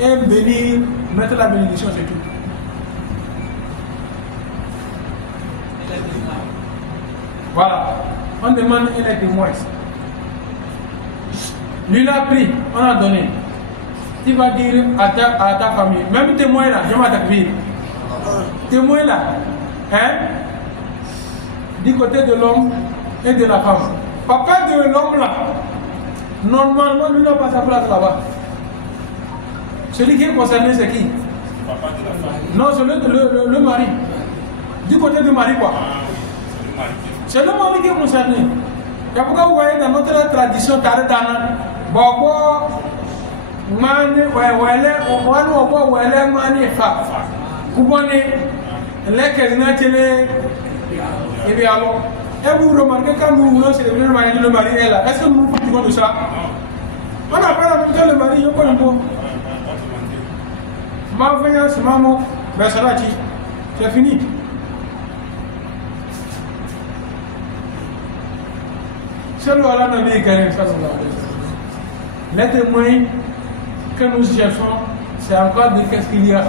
Et venir mettre la bénédiction c'est tout. Voilà, on demande un aide de moins. Lui l'a pris, on a donné. Tu vas dire à ta famille, même témoin là, je m'attaque. Témoin là, hein, du côté de l'homme et de la femme. Papa de l'homme là, normalement, lui n'a pas sa place là-bas. Celui qui est concerné, c'est qui? Papa de la femme. Non, c'est le mari. Du côté du mari, quoi. C'est le mari qui est concerné. C'est pourquoi vous voyez dans notre tradition, Taredana, Bobo, Mani, Wele, Mani, Fa. Vous voyez, les Kézinatélé, et bien alors, et vous remarquez quand nous voulons célébrer le mari est là. Est-ce que nous faisons de ça? On n'a pas la même le mari, je connais pas. Ma voyance, maman, ben ça va, c'est fini. Les témoins que nous cherchons, c'est encore de qu'est-ce qu'il y a.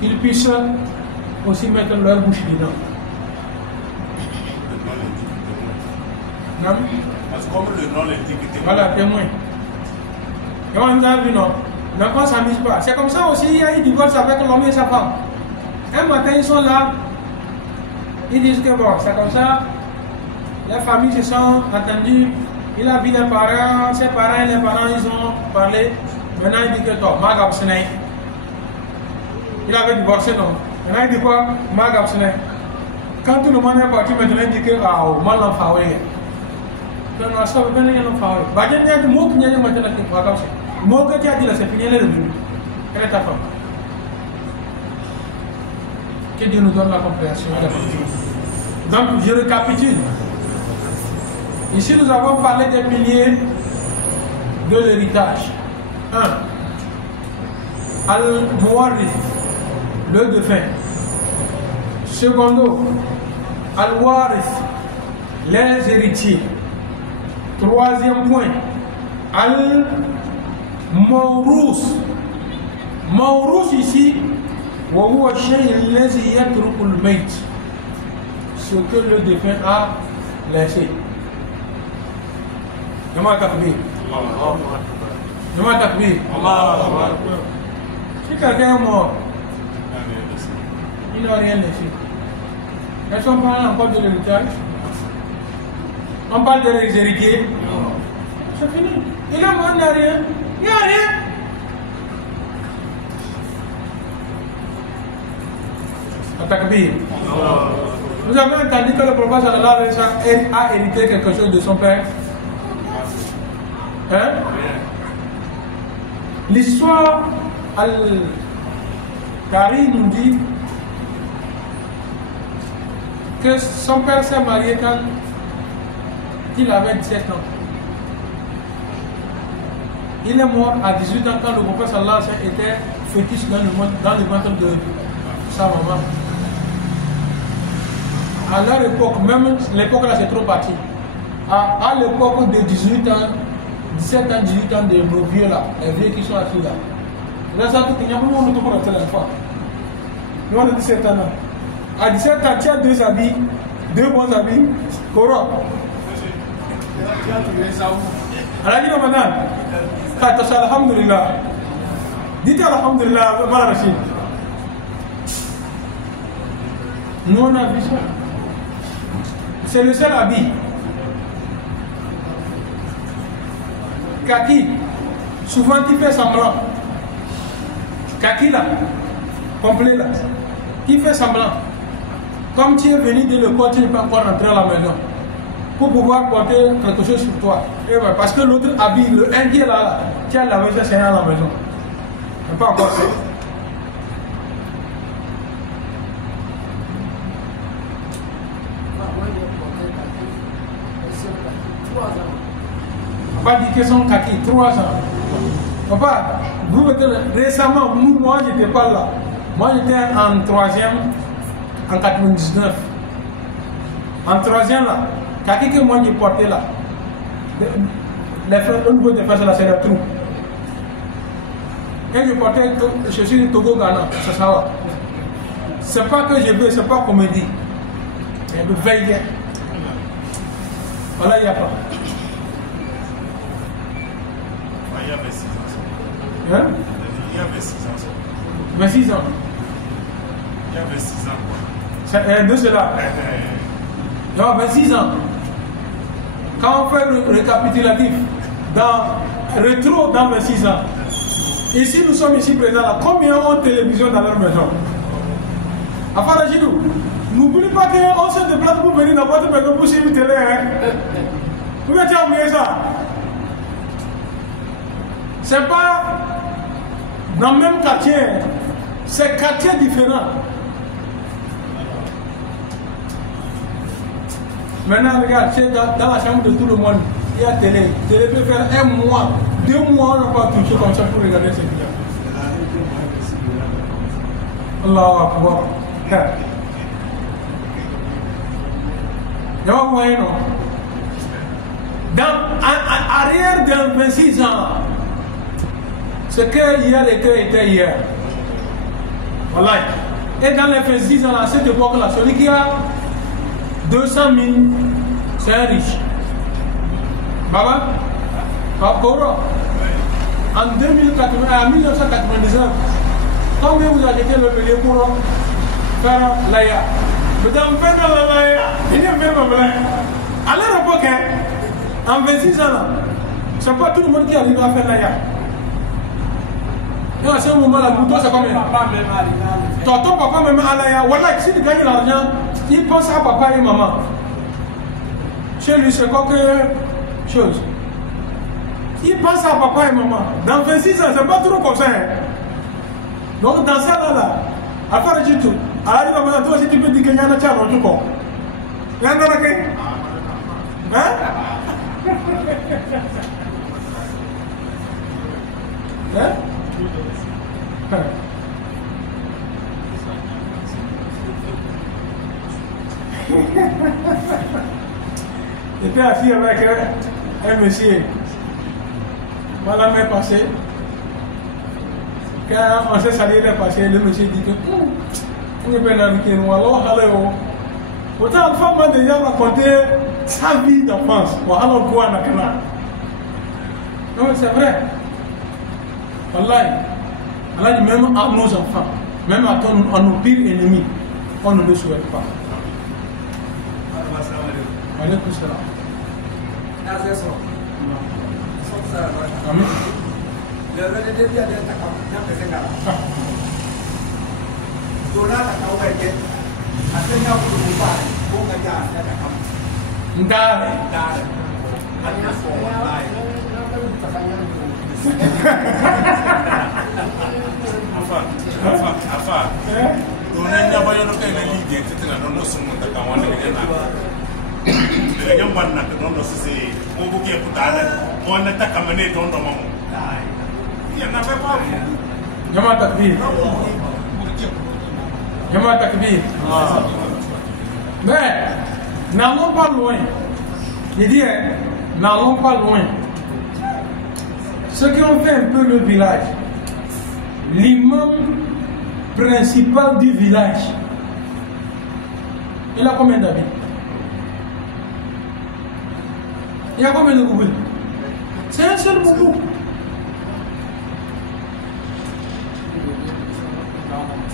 Ils puissent aussi mettre leur bouche dedans. Non? Parce que comme le nom l'indique, voilà, témoin. Et on a vu, non? Donc on ne s'amuse pas. C'est comme ça aussi, il y a eu divorce avec l'homme et sa femme. Un matin, ils sont là, ils disent que bon, c'est comme ça. Les familles se sont attendues, il a vu les parents, ses parents et les parents, ils ont parlé. Maintenant, il dit que toi, Magab Senay. Il avait divorcé, non? Maintenant, il dit quoi? Magab Senay. Quand tout le monde est parti, maintenant, il dit que, ah, oh, mal en faoué. Non, ça veut pas dire en faoué. Bah, il y a des mots qui viennent maintenant, qui sont Magab Senay. Le mot que tu as dit là, c'est fini, elle est revenue. Elle est ta femme. Que Dieu nous donne la compréhension. Donc, je récapitule. Ici, nous avons parlé des piliers de l'héritage. 1. Al-Muwarrith, le défunt. Secondo, Al-Warith, les héritiers. Troisième point, Al-Mawrous. Mawrous ici, وهو الشيء الذي يترك الميت, ce que le défunt a laissé. Jama takbir. Jama takbir. Si quelqu'un est mort, il n'a rien laissé. Est-ce qu'on parle encore de l'héritage? On parle de les héritiers? C'est fini. Il est mort, il n'a rien. Il n'y a rien. Takbir. Vous avez entendu que le prophète sallallahu alayhi wa sallam a hérité quelque chose de son père? Hein? L'histoire Al-Kari nous dit que son père s'est marié quand il avait 17 ans. Il est mort à 18 ans quand le prophète sallallahu alayhi wa sallam était fétiche dans le ventre de sa maman. À leur époque, même l'époque là c'est trop parti. À l'époque de 17 ans, 18 ans de nos vieux là, les vieux qui sont assis là. Là, ça tout il y a un moment où on a téléphone. Nous on a 17 ans là. À 17 ans, tu as deux habits, deux bons habits, Coran. Alors dis Ramadan, alhamdulillah. Dites alhamdulillah, voilà Rachid. Nous on a vu ça. C'est le seul habit. Kaki, souvent tu fais semblant. Kaki là, complet là, qui fait semblant. Comme tu es venu de l'école, tu n'es pas encore rentré à la maison. Pour pouvoir porter quelque chose sur toi. Et ouais, parce que l'autre habit, le un qui est là, tu as lavé ça, c'est à la maison. Tu n'as pas encore fait. Papa dit que son kaki, 3 ans. Papa, vous mettez récemment, moi j'étais pas là. Moi j'étais en 3e en 99. En 3e là, kaki que moi j'ai porté là. Les frères, au niveau des frères, là c'est le trou. Quand je portais, je suis du Togo Ghana, c'est ça. C'est pas que je veux, c'est pas comédie. Il me veille. Voilà, il n'y a pas. Il y avait 6 ans. Hein? Il y avait 6 ans. 26 ans. Il y avait 6 ans. C'est de cela. Il y a 26 ans. Quand on fait le récapitulatif, dans rétro dans 26 ans, ici nous sommes ici présents là, combien ont télévision dans leur maison? À part la Gidou, n'oublie pas qu'on se déplace pour venir dans votre maison pour suivre télé. Hein? Vous mettez à oublier ça. C'est pas dans le même quartier, c'est quartier différent. Maintenant, regarde, c'est dans la chambre de tout le monde, il y a télé. Télé peut faire 1 mois, 2 mois, on n'a pas touché comme ça pour regarder cette vidéo. Allah Akbar. Il y a un moyen, non? Dans arrière de 26 ans, ce que hier était hier. Voilà. Et dans les 26 ans, à cette époque-là, celui qui a 200 000, c'est un riche. Baba, en 1999, combien vous achetez le bélier pour faire l'aya? Madame, faites la laya, il y a même un à leur époque, en 26 ans, c'est pas tout le monde qui arrive à faire l'aya. Et à ce moment-là, toi, c'est combien? Ton papa même à l'aya. Voilà, si tu gagnes l'argent, il pense à papa et maman. Chez lui, c'est quelque chose. Il pense à papa et maman. Dans 26 ans, c'est pas trop comme ça. Donc, dans ça, là, à faire du tout. Alors, toi aussi, tu peux dire qu'il y a un chat dans tout corps. Il y a un chat. Hein? Hein? J'étais assis avec un monsieur. Voilà, la main passée. Quand on s'est salué les passés, le monsieur dit que on est bien avec nous, alors allez. Pourtant, la femme m'a déjà raconté sa vie d'enfance. Alors quoi, Nakana? Non, c'est vrai. Allah dit même à nos enfants, même à nos pires ennemis, on ne le souhaite pas. Alaykoum salam. Amen. Ndare. Enfin, on a une voyage de la Ligue, c'était dans nos sons de Kawan. Le Yamban n'a que non, c'est on vous qui est pour on attaque à mener ton nom. Il n'y en avait pas. Yama Takbir. Yama Takbir. Mais, n'allons pas loin. Je dis, n'allons pas loin. Ceux qui ont fait un peu le village, l'imam principal du village, il a combien d'habits? Il y a combien de boubous? C'est un seul boubou.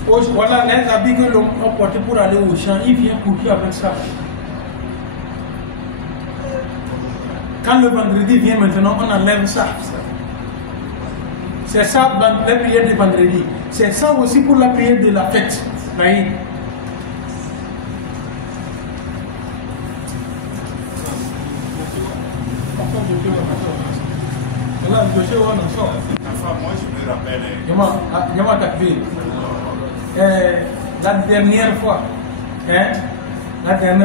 Voilà les habits que l'on a portés pour aller au champ, il vient coucher avec ça. Quand le vendredi vient maintenant, on enlève ça. C'est ça dans les prières de vendredi. C'est ça aussi pour la prière de la fête. L'Aïd. Moi, je me rappelle. Yama Takbir. La dernière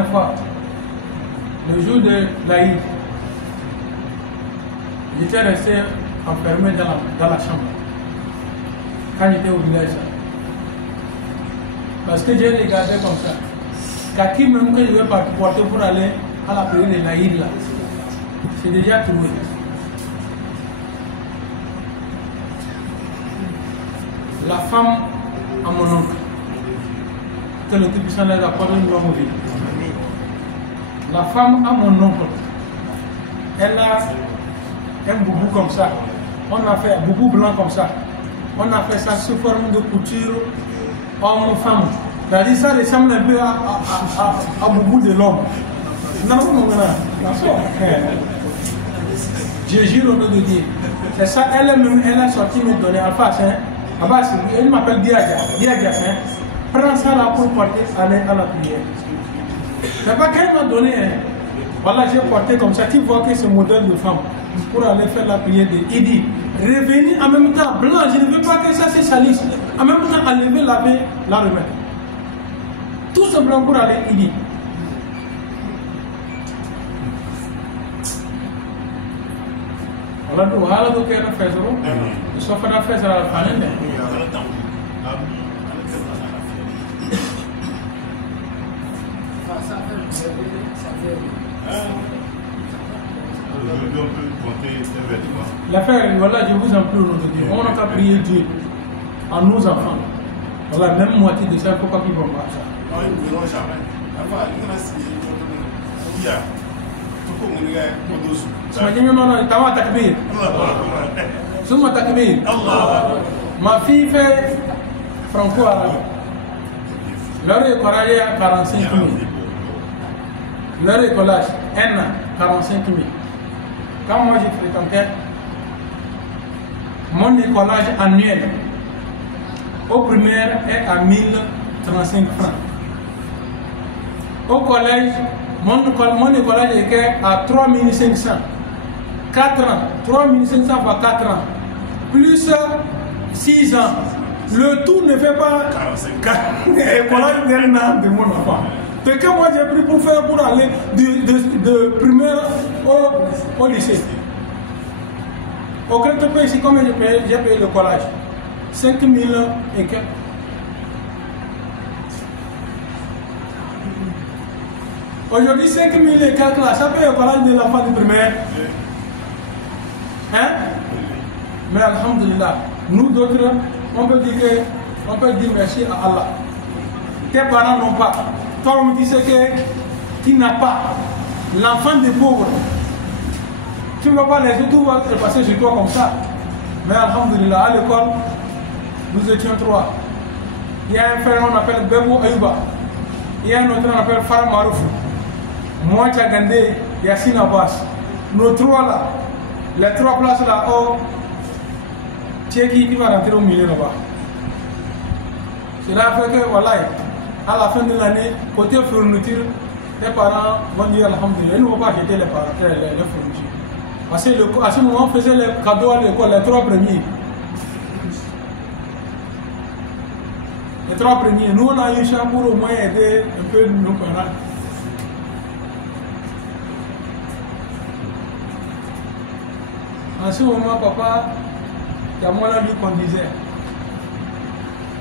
fois, le jour de l'Aïd, j'étais resté enfermé dans la chambre quand j'étais au village. Parce que j'ai regardé comme ça. Kaki même que je vais porter pour aller à la prière de l'Aïd là, c'est déjà trouvé. La femme à mon oncle, que le type s'en est accordé une longue vie. La femme à mon oncle, elle a un boubou comme ça. On a fait un boubou blanc comme ça. On a fait ça sous forme de couture homme-femme. C'est-à-dire ça ressemble un peu à boubou de l'homme. Non, je jure au nom de Dieu. C'est ça, elle-même, elle a sorti me donner Alpha, elle m'appelle Diadia, prends ça là pour porter, aller à la prière. C'est pas qu'elle m'a donné, voilà, j'ai porté comme ça, tu vois que c'est modèle de femme, pour aller faire la prière de Idi. Revenir en même temps blanc, je ne veux pas que ça se salisse. En même temps, enlever, laver, la remettre. Tout simplement pour aller Idi. Voilà, donc elle a fait ça. Ils sont fait la fête à la fin. L'affaire, voilà, je vous en prie, on n'a qu'à prier Dieu à nos enfants. Voilà, même moitié de ça, pourquoi ils vont pas ça? Non, ils ne verront jamais. Ma fille fait franco-arabe. Leur écolage est à 45 000. Leur écolage, 1 an, 45 000. Quand moi j'ai fréquenté mon écolage annuel, au primaire est à 1035 francs. Au collège, mon écolage est à 3500. 4 ans, 3500 fois 4 ans, plus 6 ans. Le tout ne fait pas 45 écolage d'un an de mon enfant. C'est que moi j'ai pris pour faire pour aller de primaire au lycée. Au Créteil ici, combien j'ai payé le collège? 5 000 et quelques. Aujourd'hui, 5 000 et quelques là, ça paye le collège de l'enfant du primaire. Hein? Mais alhamdulillah, nous d'autres, on peut dire merci à Allah. Tes parents n'ont pas. Toi-même, tu sais que tu n'as pas. L'enfant des pauvres. Tu ne vas pas laisser tout passer sur toi comme ça. Mais alhamdulillah, à l'école, nous étions 3. Il y a un frère qu'on appelle Bebo Ayuba. Il y a un autre qu'on appelle Farah Marouf. Moi, Tchagande, Yassine Abbas. Nos 3 là, les 3 places là, oh, tu sais qui va rentrer au milieu là-bas. Cela fait que, voilà, à la fin de l'année, côté fourniture, les parents vont dire alhamdulillah, ils ne vont pas acheter les fournitures. Parce que à ce moment, on faisait les cadeaux à l'école, les 3 premiers. Les 3 premiers. Nous, on a eu ça pour au moins aider un peu nos parents. En ce moment, papa, il y a moi là lui qu'on disait,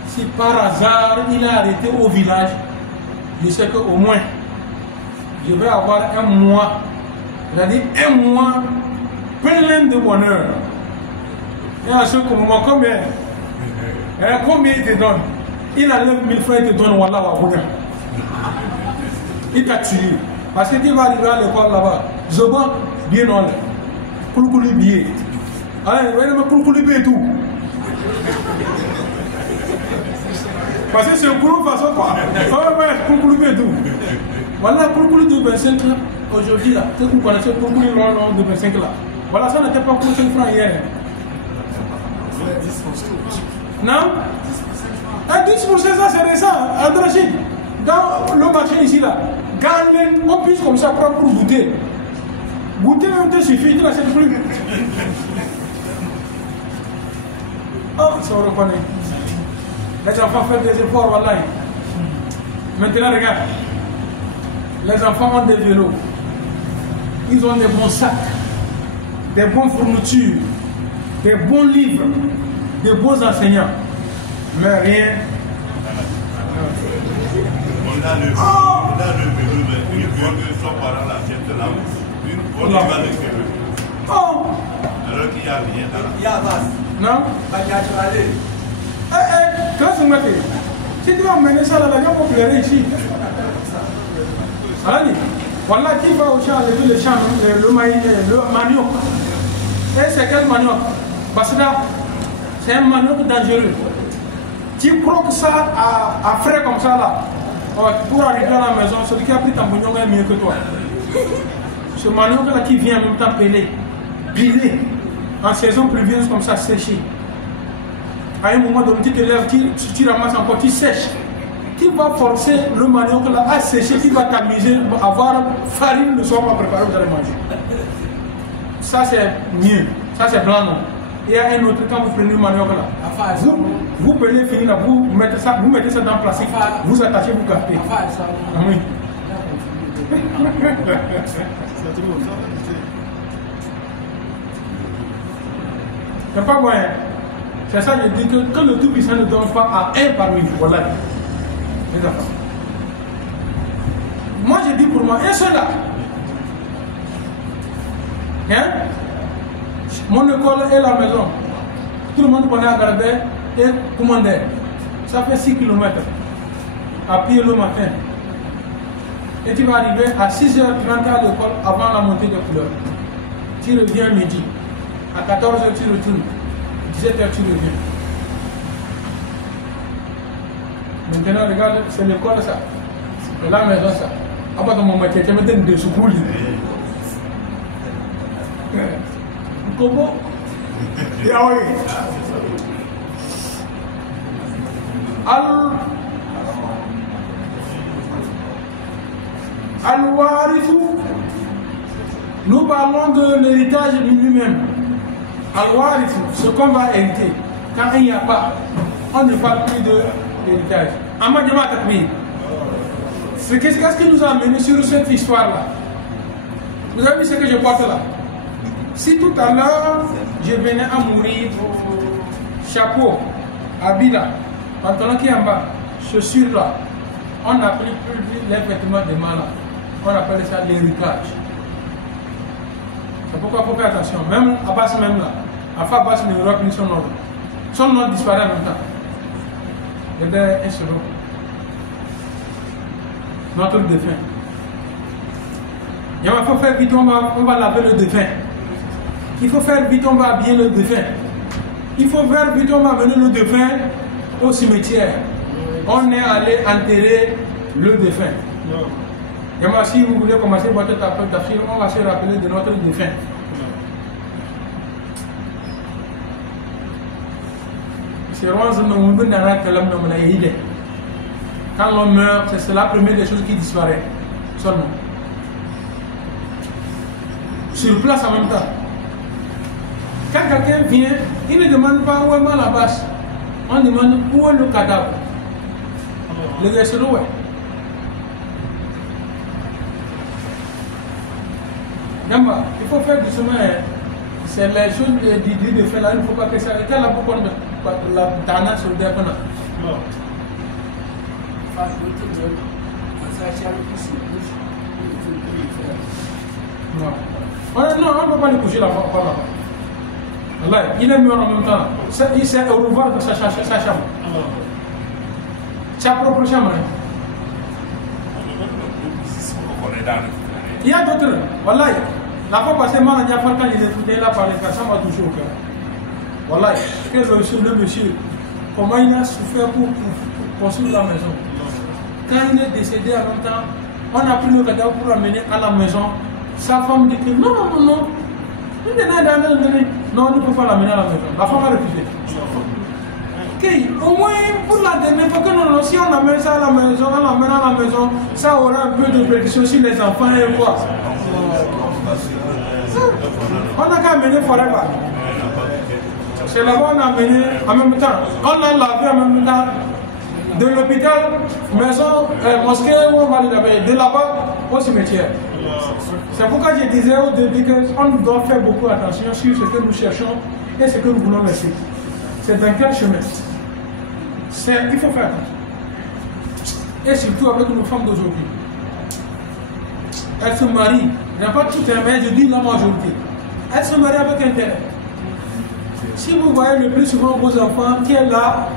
si par hasard il a arrêté au village, je sais qu'au moins, je vais avoir un mois, c'est-à-dire un mois plein de bonheur. Et à ce moment, combien il te donne? Il enlève 1000 francs, il te donne Wallah wa Bouddha. Il t'a tué. Parce que tu vas arriver à l'école là-bas, Zoba, bien en l'air. Koukouli billet. Allez, vous voyez, koukouli billet et tout. Parce que c'est un courant façon quoi. Ouais, koukouli billet et tout. Voilà, koukouli de 25 ans aujourd'hui là. Peut-être que vous connaissez koukouli long de 25 là. Voilà, ça n'était pas pour 5 francs hier. Non? 10% ça c'est récent, Androgyne. Dans le marché ici là, quand on puisse comme ça prendre pour goûter. Goûter même te suffit, tu n'achètes plus. Oh, ça on reconnaît. Les enfants font des efforts, voilà. Maintenant, regarde. Les enfants ont des vélos. Ils ont des bons sacs, des bonnes fournitures, des bons livres, des beaux enseignants. Mais rien. On a le vélo, mais une fois que son parent l'achète là, on y va le vélo. Oh! Alors qu'il n'y a rien dans la. Il y a base. Non? Il y a du aller. Quand tu m'as dit, si tu vas emmener ça là, les gens vont pleurer ici. Alors, voilà qui va au champ, le champ, le maïs, le manioc. Et c'est quel manioc? Parce que c'est un manioc dangereux. Tu croques ça à frais comme ça là. Pour arriver à la maison, celui qui a pris ton bouillon est mieux que toi. Ce manioc là qui vient en même temps pilé, en saison pluvieuse comme ça, séché. À un moment donné, tu te lèves, tu ramasses encore, tu sèches. Tu vas forcer le manioc là à sécher, tu vas t'amuser, avoir farine le soir pour préparer, vous allez manger. Ça c'est mieux, ça c'est blanc non. Il y a un autre, quand vous prenez le manioc là, vous prenez fini là, vous mettez ça dans le plastique, vous attachez, vous gardez. Oui. C'est pas moyen. C'est ça, je dis que le Tout-Puissant ne donne pas à un parmi vous. Voilà. Les enfants. Moi, je dis pour moi, un seul là. Hein? Mon école et la maison. Tout le monde connaît à garder et commander. Ça fait 6 km. À pied le matin. Et tu vas arriver à 6h30 à l'école avant la montée des couleurs. Tu reviens midi. À 14h, tu retournes. 17h, tu reviens. Maintenant, regarde, c'est l'école ça. C'est la maison ça. Après, ton moment, tu me donnes des secours. Comment? Ah oui. Al-Warithu. Nous parlons de l'héritage lui-même. Al-Warithu, ce qu'on va hériter. Quand il n'y a pas, on ne parle plus de l'héritage. Amadjama Takbir. Qu'est-ce qui nous a amené sur cette histoire-là? Vous avez vu ce que je porte là? Si tout à l'heure, je venais à mourir, chapeau, habit là, pantalon qui est en bas, chaussures là, on n'appelle plus les vêtements de malade. On appelle ça l'héritage. C'est pourquoi il faut faire attention. Même Abbas même là, Abbas ne verra plus son ordre. son nom disparaît en même temps. Eh bien, un seul nom. Notre défunt. Il faut faire vite, on va laver le défunt. Il faut faire vite, on va habiller le défunt. Il faut faire vite, on va amener le défunt au cimetière. On est allé enterrer le défunt. Et si vous voulez commencer votre tafsir, on va se rappeler de notre défunt. Quand l'on meurt, c'est la première des choses qui disparaît. Seulement. Sur place en même temps. Quand quelqu'un vient, il ne demande pas où est ma la base. On demande où est le cadavre. Le gars, c'est où est. Il faut faire doucement. C'est les choses de faire là, il ne faut pas que ça. Quelle a beaucoup de la dana sur le dépôt? Non. Non, on ne peut pas le coucher là-bas. Voilà. Il est mort en même temps. Il s'est au revoir de sa chambre. Sa propre chambre. Il y a d'autres. Voilà. La fois passée, moi, quand il était là par les personnes, ça m'a touché au cœur. Voilà. Le monsieur, comment il a souffert pour construire la maison. Quand il est décédé en même temps, on a pris le cadavre pour l'amener à la maison. Sa femme dit que non. Non, on ne peut pas l'amener à la maison. La femme a refusé. Ok, au moins pour la donner, parce que si on amène ça à la maison, on l'amène à la maison, ça aura un peu de prédiction sur les enfants et quoi. On n'a qu'à amener forever. C'est là-bas on a amené en même temps. On a lavé en même temps. De l'hôpital, maison, mosquée, où on va aller de là-bas au cimetière. C'est pourquoi je disais au début qu'on doit faire beaucoup attention sur ce que nous cherchons et ce que nous voulons laisser. C'est dans quel chemin? Il faut faire attention. Et surtout avec nos femmes d'aujourd'hui. Elles se marient, il n'y a pas tout un mais je dis la majorité. Elles se marient avec intérêt. Si vous voyez le plus souvent vos enfants qui est là,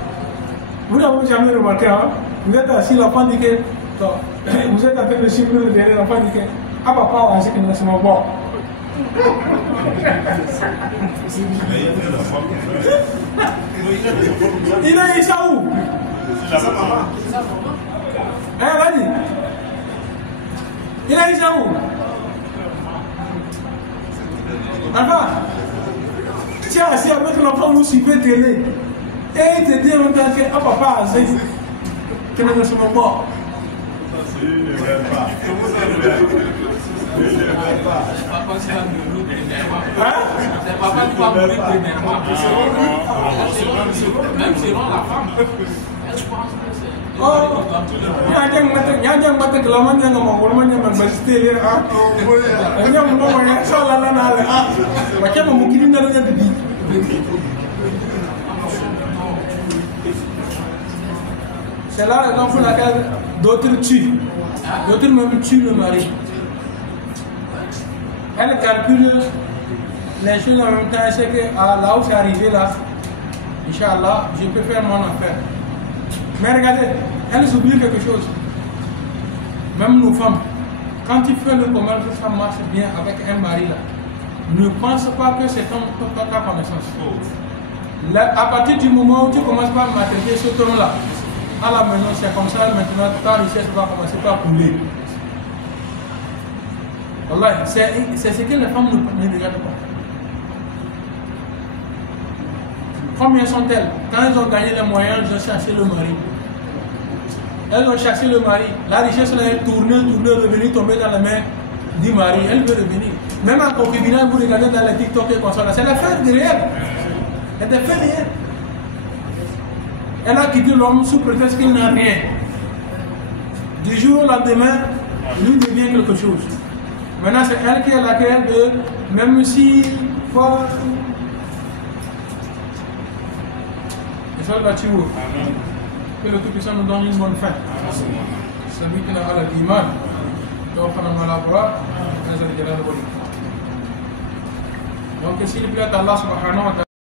vous n'avez jamais remarqué, hein? Vous êtes assis, l'enfant dit que vous êtes en train de suivre le derrière, l'enfant dit que ah papa, c'est que nous sommes bons. Il a eu ça où? Vas-y. Il a eu ça où? Enfin, tu es assis avec l'enfant, vous suivez télé. Et il te dit en même temps que ah papa, c'est que nous sommes morts. Papa, c'est papa qui va mourir premièrement. Même selon la femme. Je pense que c'est. Oh, il y a des maths que la manière dont on va m'assister là. Il y a un moment où il y a ça là là là. Mais qui a mon bouquin dans le débit. C'est là pour laquelle d'autres tuent. D'autres même tuent le mari. Elle calcule les choses en même temps. Elle sait que là où c'est arrivé là, Inch'Allah, je peux faire mon affaire. Mais regardez, elle oublie quelque chose. Même nos femmes, quand tu fais le commerce, ça marche bien avec un mari là. Ne pense pas que c'est ta connaissance. À partir du moment où tu commences par maltraiter ce ton là, à la maison, c'est comme ça, maintenant ta richesse va commencer par couler. Voilà, c'est ce que les femmes ne regardent pas. Combien sont-elles? Quand elles ont gagné les moyens, elles ont cherché le mari. Elles ont cherché le mari. La richesse là est tournée, revenue, tombée dans la main du mari. Elle veut revenir. Même en concubinage, vous regardez dans les TikTok et comme ça, c'est la fin derrière. Elle est fait rien. Elle a quitté l'homme sous prétexte qu'il n'a rien. Du jour au lendemain, lui devient quelque chose. Maintenant, c'est elle qui est la clé de, même si, et ça va tuer. Que le Tout-Puissant nous donne une bonne fin. Celui qui n'a pas l'iman, donc on a la voix, donc s'il plaît, Allah subhanahu wa ta'ala.